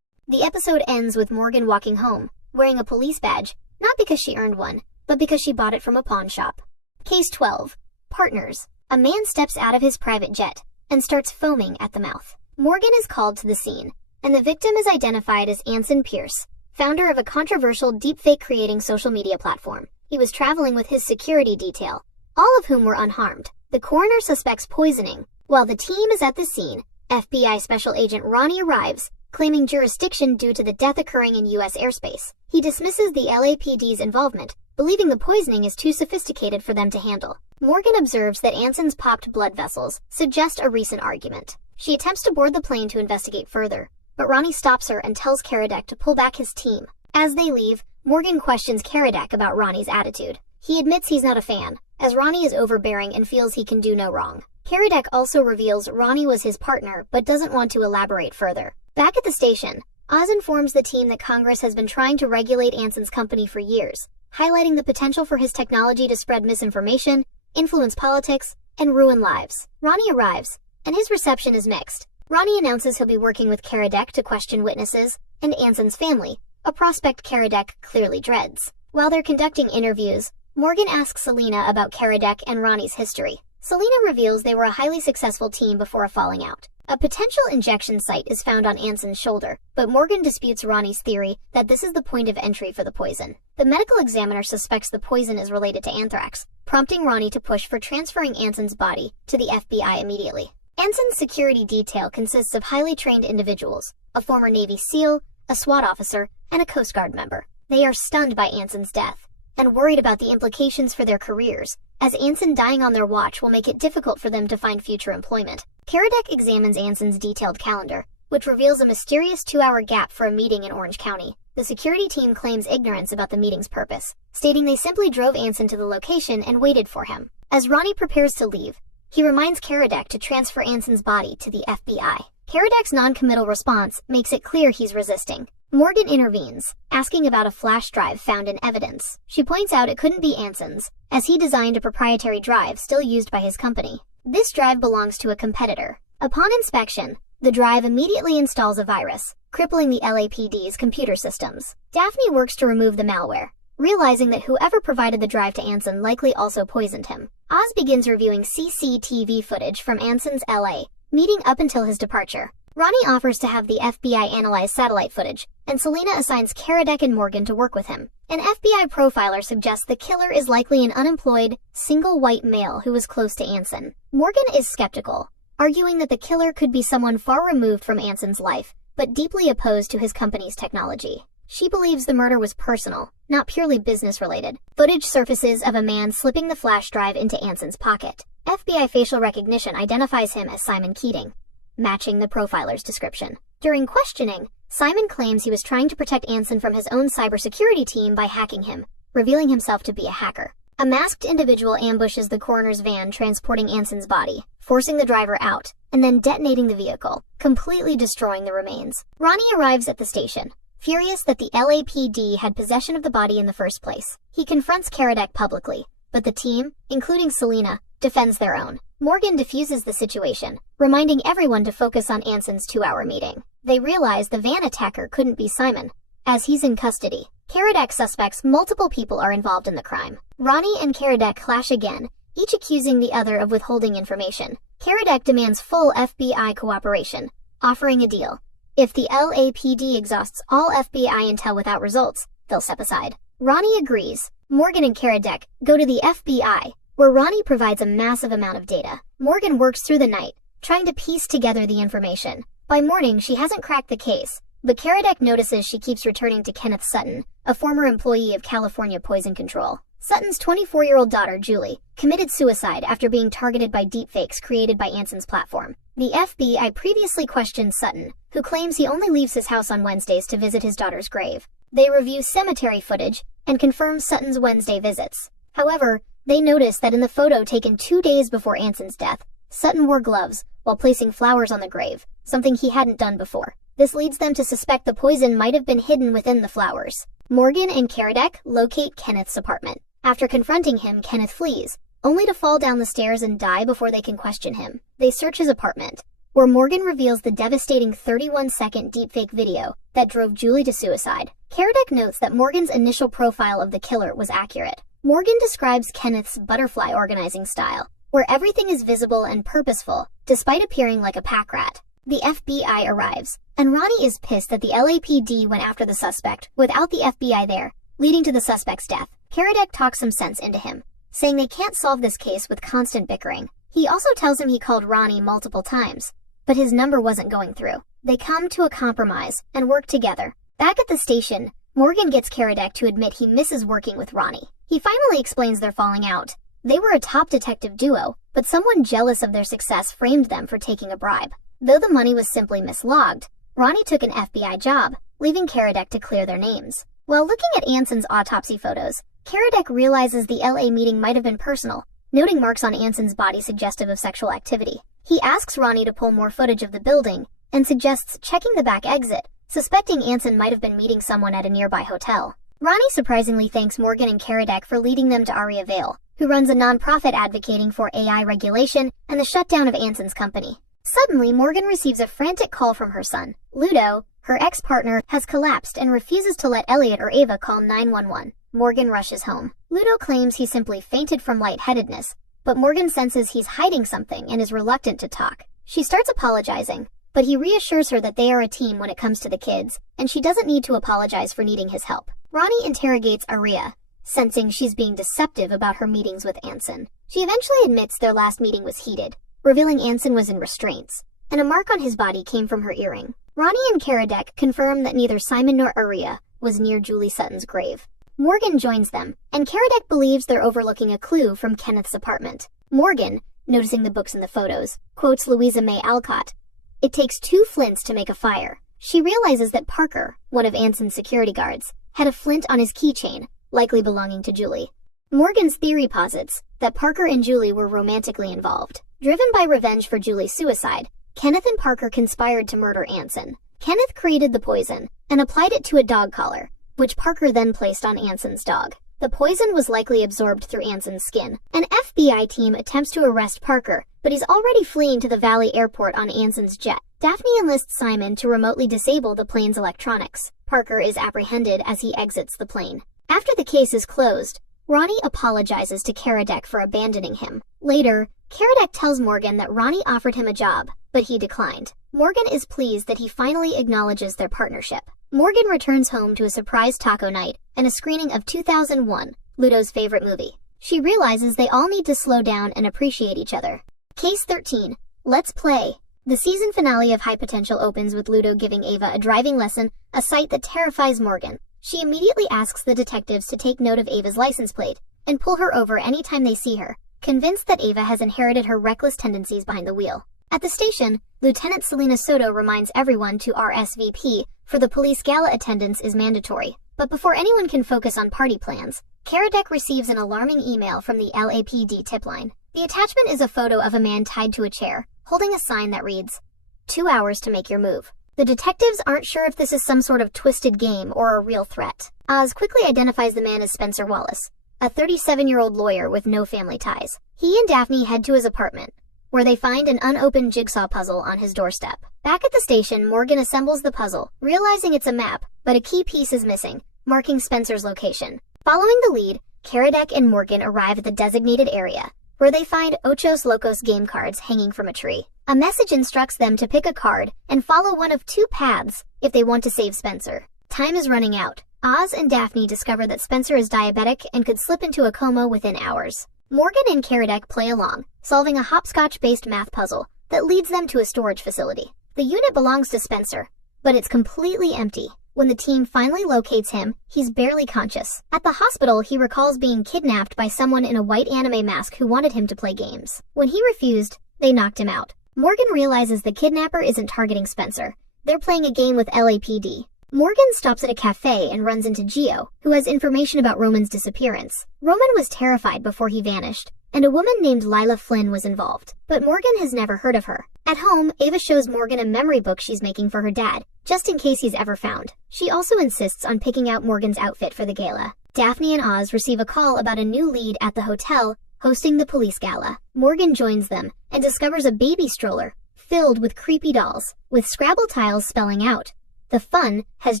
The episode ends with Morgan walking home, wearing a police badge, not because she earned one, but because she bought it from a pawn shop. Case 12. Partners. A man steps out of his private jet and starts foaming at the mouth. Morgan is called to the scene, and the victim is identified as Anson Pierce, founder of a controversial deepfake creating social media platform. He was traveling with his security detail, all of whom were unharmed. The coroner suspects poisoning. While the team is at the scene, FBI Special Agent Ronnie arrives, claiming jurisdiction due to the death occurring in U.S. airspace. He dismisses the LAPD's involvement, believing the poisoning is too sophisticated for them to handle. Morgan observes that Anson's popped blood vessels suggest a recent argument. She attempts to board the plane to investigate further, but Ronnie stops her and tells Karadec to pull back his team. As they leave, Morgan questions Karadec about Ronnie's attitude. He admits he's not a fan, as Ronnie is overbearing and feels he can do no wrong. Karadec also reveals Ronnie was his partner but doesn't want to elaborate further. Back at the station, Oz informs the team that Congress has been trying to regulate Anson's company for years, highlighting the potential for his technology to spread misinformation, influence politics, and ruin lives. Ronnie arrives, and his reception is mixed. Ronnie announces he'll be working with Karadec to question witnesses and Anson's family, a prospect Karadec clearly dreads. While they're conducting interviews, Morgan asks Selena about Karadec and Ronnie's history. Selena reveals they were a highly successful team before a falling out. A potential injection site is found on Anson's shoulder, but Morgan disputes Ronnie's theory that this is the point of entry for the poison. The medical examiner suspects the poison is related to anthrax, prompting Ronnie to push for transferring Anson's body to the FBI immediately. Anson's security detail consists of highly trained individuals, a former Navy SEAL, a SWAT officer, and a Coast Guard member. They are stunned by Anson's death, and worried about the implications for their careers, as Anson dying on their watch will make it difficult for them to find future employment. Karadec examines Anson's detailed calendar, which reveals a mysterious 2-hour gap for a meeting in Orange County. The security team claims ignorance about the meeting's purpose, stating they simply drove Anson to the location and waited for him. As Ronnie prepares to leave, he reminds Karadec to transfer Anson's body to the FBI. Karadec's non-committal response makes it clear he's resisting. Morgan intervenes, asking about a flash drive found in evidence. She points out it couldn't be Anson's, as he designed a proprietary drive still used by his company. This drive belongs to a competitor. Upon inspection, the drive immediately installs a virus, crippling the LAPD's computer systems. Daphne works to remove the malware, realizing that whoever provided the drive to Anson likely also poisoned him. Oz begins reviewing CCTV footage from Anson's LA meeting up until his departure. Ronnie offers to have the FBI analyze satellite footage, and Selena assigns Karadec and Morgan to work with him. An FBI profiler suggests the killer is likely an unemployed, single white male who was close to Anson. Morgan is skeptical, arguing that the killer could be someone far removed from Anson's life, but deeply opposed to his company's technology. She believes the murder was personal, not purely business-related. Footage surfaces of a man slipping the flash drive into Anson's pocket. FBI facial recognition identifies him as Simon Keating, matching the profiler's description. During questioning, Simon claims he was trying to protect Anson from his own cybersecurity team by hacking him, revealing himself to be a hacker. A masked individual ambushes the coroner's van transporting Anson's body, forcing the driver out, and then detonating the vehicle, completely destroying the remains. Ronnie arrives at the station, furious that the LAPD had possession of the body in the first place. He confronts Karadec publicly, but the team, including Selena, defends their own. Morgan diffuses the situation, reminding everyone to focus on Anson's 2-hour meeting. They realize the van attacker couldn't be Simon, as he's in custody. Karadec suspects multiple people are involved in the crime. Ronnie and Karadec clash again, each accusing the other of withholding information. Karadec demands full FBI cooperation, offering a deal. If the LAPD exhausts all FBI intel without results, they'll step aside. Ronnie agrees. Morgan and Karadec go to the FBI, where Ronnie provides a massive amount of data. Morgan works through the night, trying to piece together the information. By morning, she hasn't cracked the case, but Karadec notices she keeps returning to Kenneth Sutton, a former employee of California Poison Control. Sutton's 24-year-old daughter, Julie, committed suicide after being targeted by deepfakes created by Anson's platform. The FBI previously questioned Sutton, who claims he only leaves his house on Wednesdays to visit his daughter's grave. They review cemetery footage and confirm Sutton's Wednesday visits. However, they notice that in the photo taken 2 days before Anson's death, Sutton wore gloves while placing flowers on the grave, something he hadn't done before. This leads them to suspect the poison might have been hidden within the flowers. Morgan and Karadec locate Kenneth's apartment. After confronting him, Kenneth flees, only to fall down the stairs and die before they can question him. They search his apartment, where Morgan reveals the devastating 31-second deepfake video that drove Julie to suicide. Karadec notes that Morgan's initial profile of the killer was accurate. Morgan describes Kenneth's butterfly organizing style, where everything is visible and purposeful, despite appearing like a pack rat. The FBI arrives, and Ronnie is pissed that the LAPD went after the suspect without the FBI there, leading to the suspect's death. Karadec talks some sense into him, saying they can't solve this case with constant bickering. He also tells him he called Ronnie multiple times, but his number wasn't going through. They come to a compromise and work together. Back at the station, Morgan gets Karadec to admit he misses working with Ronnie. He finally explains their falling out. They were a top detective duo, but someone jealous of their success framed them for taking a bribe. Though the money was simply mislogged, Ronnie took an FBI job, leaving Karadec to clear their names. While looking at Anson's autopsy photos, Karadec realizes the LA meeting might have been personal, noting marks on Anson's body suggestive of sexual activity. He asks Ronnie to pull more footage of the building, and suggests checking the back exit, suspecting Anson might have been meeting someone at a nearby hotel. Ronnie surprisingly thanks Morgan and Karadec for leading them to Aria Vale, who runs a non-profit advocating for AI regulation and the shutdown of Anson's company. Suddenly, Morgan receives a frantic call from her son. Ludo, her ex-partner, has collapsed and refuses to let Elliot or Ava call 911. Morgan rushes home. Ludo claims he simply fainted from lightheadedness, but Morgan senses he's hiding something and is reluctant to talk. She starts apologizing, but he reassures her that they are a team when it comes to the kids, and she doesn't need to apologize for needing his help. Ronnie interrogates Aria, sensing she's being deceptive about her meetings with Anson. She eventually admits their last meeting was heated, revealing Anson was in restraints, and a mark on his body came from her earring. Ronnie and Karadec confirm that neither Simon nor Aria was near Julie Sutton's grave. Morgan joins them, and Karadec believes they're overlooking a clue from Kenneth's apartment. Morgan, noticing the books in the photos, quotes Louisa May Alcott, "It takes 2 flints to make a fire." She realizes that Parker, one of Anson's security guards, had a flint on his keychain, likely belonging to Julie. Morgan's theory posits that Parker and Julie were romantically involved. Driven by revenge for Julie's suicide, Kenneth and Parker conspired to murder Anson. Kenneth created the poison and applied it to a dog collar, which Parker then placed on Anson's dog. The poison was likely absorbed through Anson's skin. An FBI team attempts to arrest Parker, but he's already fleeing to the Valley Airport on Anson's jet. Daphne enlists Simon to remotely disable the plane's electronics. Parker is apprehended as he exits the plane. After the case is closed, Ronnie apologizes to Karadec for abandoning him. Later, Karadec tells Morgan that Ronnie offered him a job, but he declined. Morgan is pleased that he finally acknowledges their partnership. Morgan returns home to a surprise taco night and a screening of 2001, Ludo's favorite movie. She realizes they all need to slow down and appreciate each other. Case 13. Let's play. The season finale of High Potential opens with Ludo giving Ava a driving lesson, a sight that terrifies Morgan. She immediately asks the detectives to take note of Ava's license plate and pull her over anytime they see her, convinced that Ava has inherited her reckless tendencies behind the wheel. At the station, Lieutenant Selena Soto reminds everyone to RSVP, for the police gala attendance is mandatory. But before anyone can focus on party plans, Karadec receives an alarming email from the LAPD tip line. The attachment is a photo of a man tied to a chair, holding a sign that reads, 2 hours to make your move. The detectives aren't sure if this is some sort of twisted game or a real threat. Oz quickly identifies the man as Spencer Wallace, a 37-year-old lawyer with no family ties. He and Daphne head to his apartment, where they find an unopened jigsaw puzzle on his doorstep. Back at the station, Morgan assembles the puzzle, realizing it's a map, but a key piece is missing, marking Spencer's location. Following the lead, Karadec and Morgan arrive at the designated area, where they find Ochos Locos game cards hanging from a tree. A message instructs them to pick a card and follow one of two paths if they want to save Spencer. Time is running out. Oz and Daphne discover that Spencer is diabetic and could slip into a coma within hours. Morgan and Karadec play along, solving a hopscotch-based math puzzle that leads them to a storage facility. The unit belongs to Spencer, but it's completely empty. When the team finally locates him, he's barely conscious. At the hospital, he recalls being kidnapped by someone in a white anime mask who wanted him to play games. When he refused, they knocked him out. Morgan realizes the kidnapper isn't targeting Spencer. They're playing a game with LAPD. Morgan stops at a cafe and runs into Gio, who has information about Roman's disappearance. Roman was terrified before he vanished, and a woman named Lila Flynn was involved, but Morgan has never heard of her. At home, Ava shows Morgan a memory book she's making for her dad, just in case he's ever found. She also insists on picking out Morgan's outfit for the gala. Daphne and Oz receive a call about a new lead at the hotel hosting the police gala. Morgan joins them and discovers a baby stroller filled with creepy dolls, with Scrabble tiles spelling out, "The fun has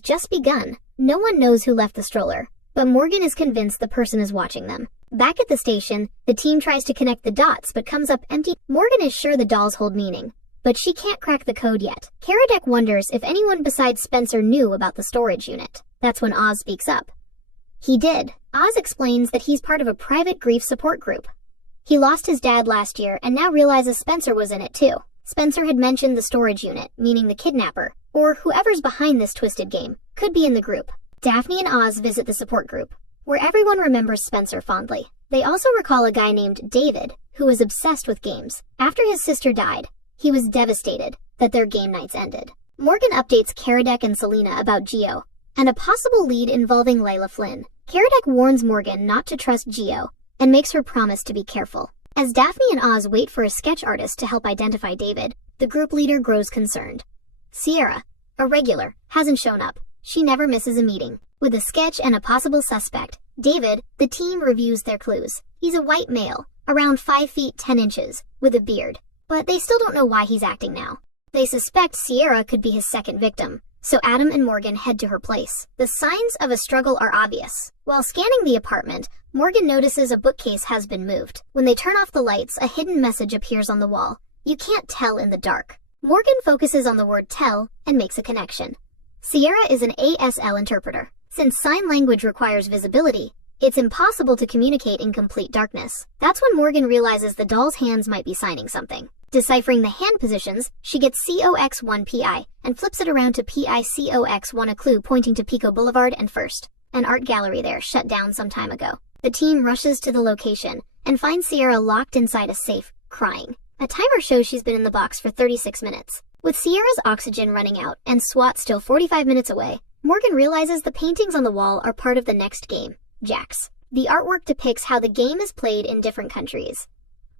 just begun." No one knows who left the stroller, but Morgan is convinced the person is watching them. Back at the station, the team tries to connect the dots but comes up empty. Morgan is sure the dolls hold meaning, but she can't crack the code yet. Karadec wonders if anyone besides Spencer knew about the storage unit. That's when Oz speaks up. He did. Oz explains that he's part of a private grief support group. He lost his dad last year and now realizes Spencer was in it too. Spencer had mentioned the storage unit, meaning the kidnapper, or whoever's behind this twisted game, could be in the group. Daphne and Oz visit the support group, where everyone remembers Spencer fondly. They also recall a guy named David, who was obsessed with games. After his sister died, he was devastated that their game nights ended. Morgan updates Karadec and Selena about Gio, and a possible lead involving Lila Flynn. Karadec warns Morgan not to trust Gio, and makes her promise to be careful. As Daphne and Oz wait for a sketch artist to help identify David, the group leader grows concerned. Sierra, a regular, hasn't shown up. She never misses a meeting. With a sketch and a possible suspect, David, the team reviews their clues. He's a white male, around 5 feet 10 inches, with a beard. But they still don't know why he's acting now. They suspect Sierra could be his second victim, so Adam and Morgan head to her place. The signs of a struggle are obvious. While scanning the apartment, Morgan notices a bookcase has been moved. When they turn off the lights, a hidden message appears on the wall. You can't tell in the dark. Morgan focuses on the word tell and makes a connection. Sierra is an ASL interpreter. Since sign language requires visibility, it's impossible to communicate in complete darkness. That's when Morgan realizes the doll's hands might be signing something. Deciphering the hand positions, she gets COX1PI and flips it around to PICOX1, a clue pointing to Pico Boulevard and First, an art gallery there shut down some time ago. The team rushes to the location and finds Sierra locked inside a safe, crying. A timer shows she's been in the box for 36 minutes. With Sierra's oxygen running out and SWAT still 45 minutes away, Morgan realizes the paintings on the wall are part of the next game, Jacks. The artwork depicts how the game is played in different countries.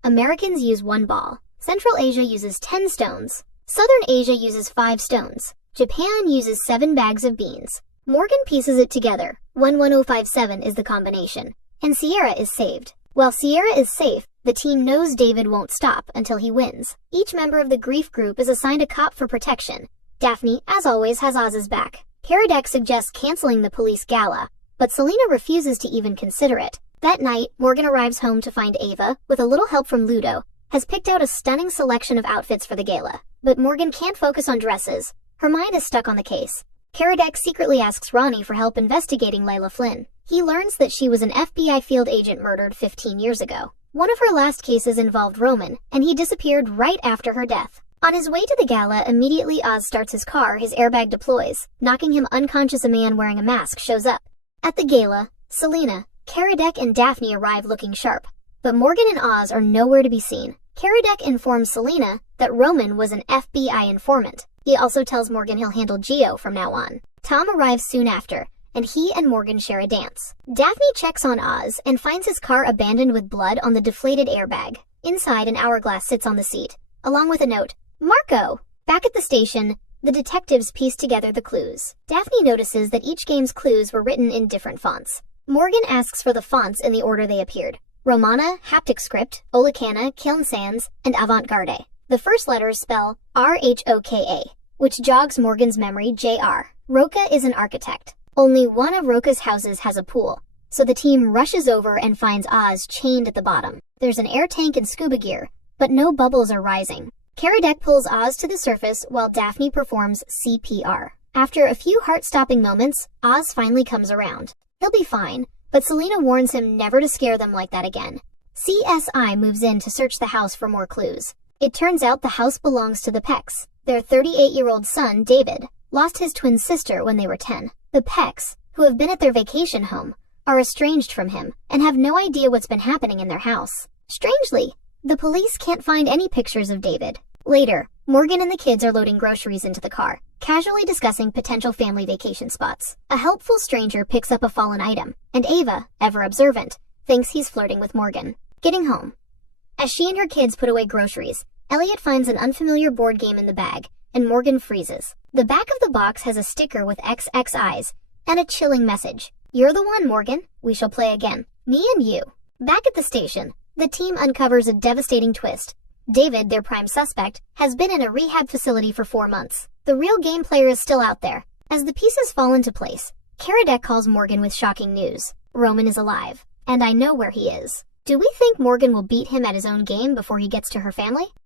Americans use 1 ball. Central Asia uses 10 stones. Southern Asia uses 5 stones. Japan uses 7 bags of beans. Morgan pieces it together. 11057 is the combination. And Sierra is saved. While Sierra is safe, the team knows David won't stop until he wins. Each member of the grief group is assigned a cop for protection. Daphne, as always, has Oz's back. Karadec suggests canceling the police gala, but Selena refuses to even consider it. That night, Morgan arrives home to find Ava, with a little help from Ludo, has picked out a stunning selection of outfits for the gala. But Morgan can't focus on dresses. Her mind is stuck on the case. Karadec secretly asks Ronnie for help investigating Lila Flynn. He learns that she was an FBI field agent murdered 15 years ago. One of her last cases involved Roman, and he disappeared right after her death. On his way to the gala, immediately Oz starts his car, his airbag deploys. Knocking him unconscious, a man wearing a mask shows up. At the gala, Selena, Karadec, and Daphne arrive looking sharp. But Morgan and Oz are nowhere to be seen. Karadec informs Selena that Roman was an FBI informant. He also tells Morgan he'll handle Gio from now on. Tom arrives soon after, and he and Morgan share a dance. Daphne checks on Oz and finds his car abandoned with blood on the deflated airbag. Inside, an hourglass sits on the seat, along with a note, "Marco!" Back at the station, the detectives piece together the clues. Daphne notices that each game's clues were written in different fonts. Morgan asks for the fonts in the order they appeared: Romana, Haptic Script, Olicana, Kiln Sans, and Avant-Garde. The first letters spell RHOKA, which jogs Morgan's memory. JR. Roca is an architect. Only one of Roca's houses has a pool, so the team rushes over and finds Oz chained at the bottom. There's an air tank and scuba gear, but no bubbles are rising. Karadec pulls Oz to the surface while Daphne performs CPR. After a few heart-stopping moments, Oz finally comes around. He'll be fine, but Selena warns him never to scare them like that again. CSI moves in to search the house for more clues. It turns out the house belongs to the Pecks. Their 38-year-old son, David, lost his twin sister when they were 10. The Pecks, who have been at their vacation home, are estranged from him and have no idea what's been happening in their house. Strangely, the police can't find any pictures of David. Later, Morgan and the kids are loading groceries into the car, casually discussing potential family vacation spots. A helpful stranger picks up a fallen item, and Ava, ever observant, thinks he's flirting with Morgan. Getting home. As she and her kids put away groceries, Elliot finds an unfamiliar board game in the bag, and Morgan freezes. The back of the box has a sticker with XX eyes and a chilling message. "You're the one, Morgan. We shall play again. Me and you." Back at the station, the team uncovers a devastating twist. David, their prime suspect, has been in a rehab facility for 4 months. The real game player is still out there. As the pieces fall into place, Karadec calls Morgan with shocking news. Roman is alive, and I know where he is. Do we think Morgan will beat him at his own game before he gets to her family?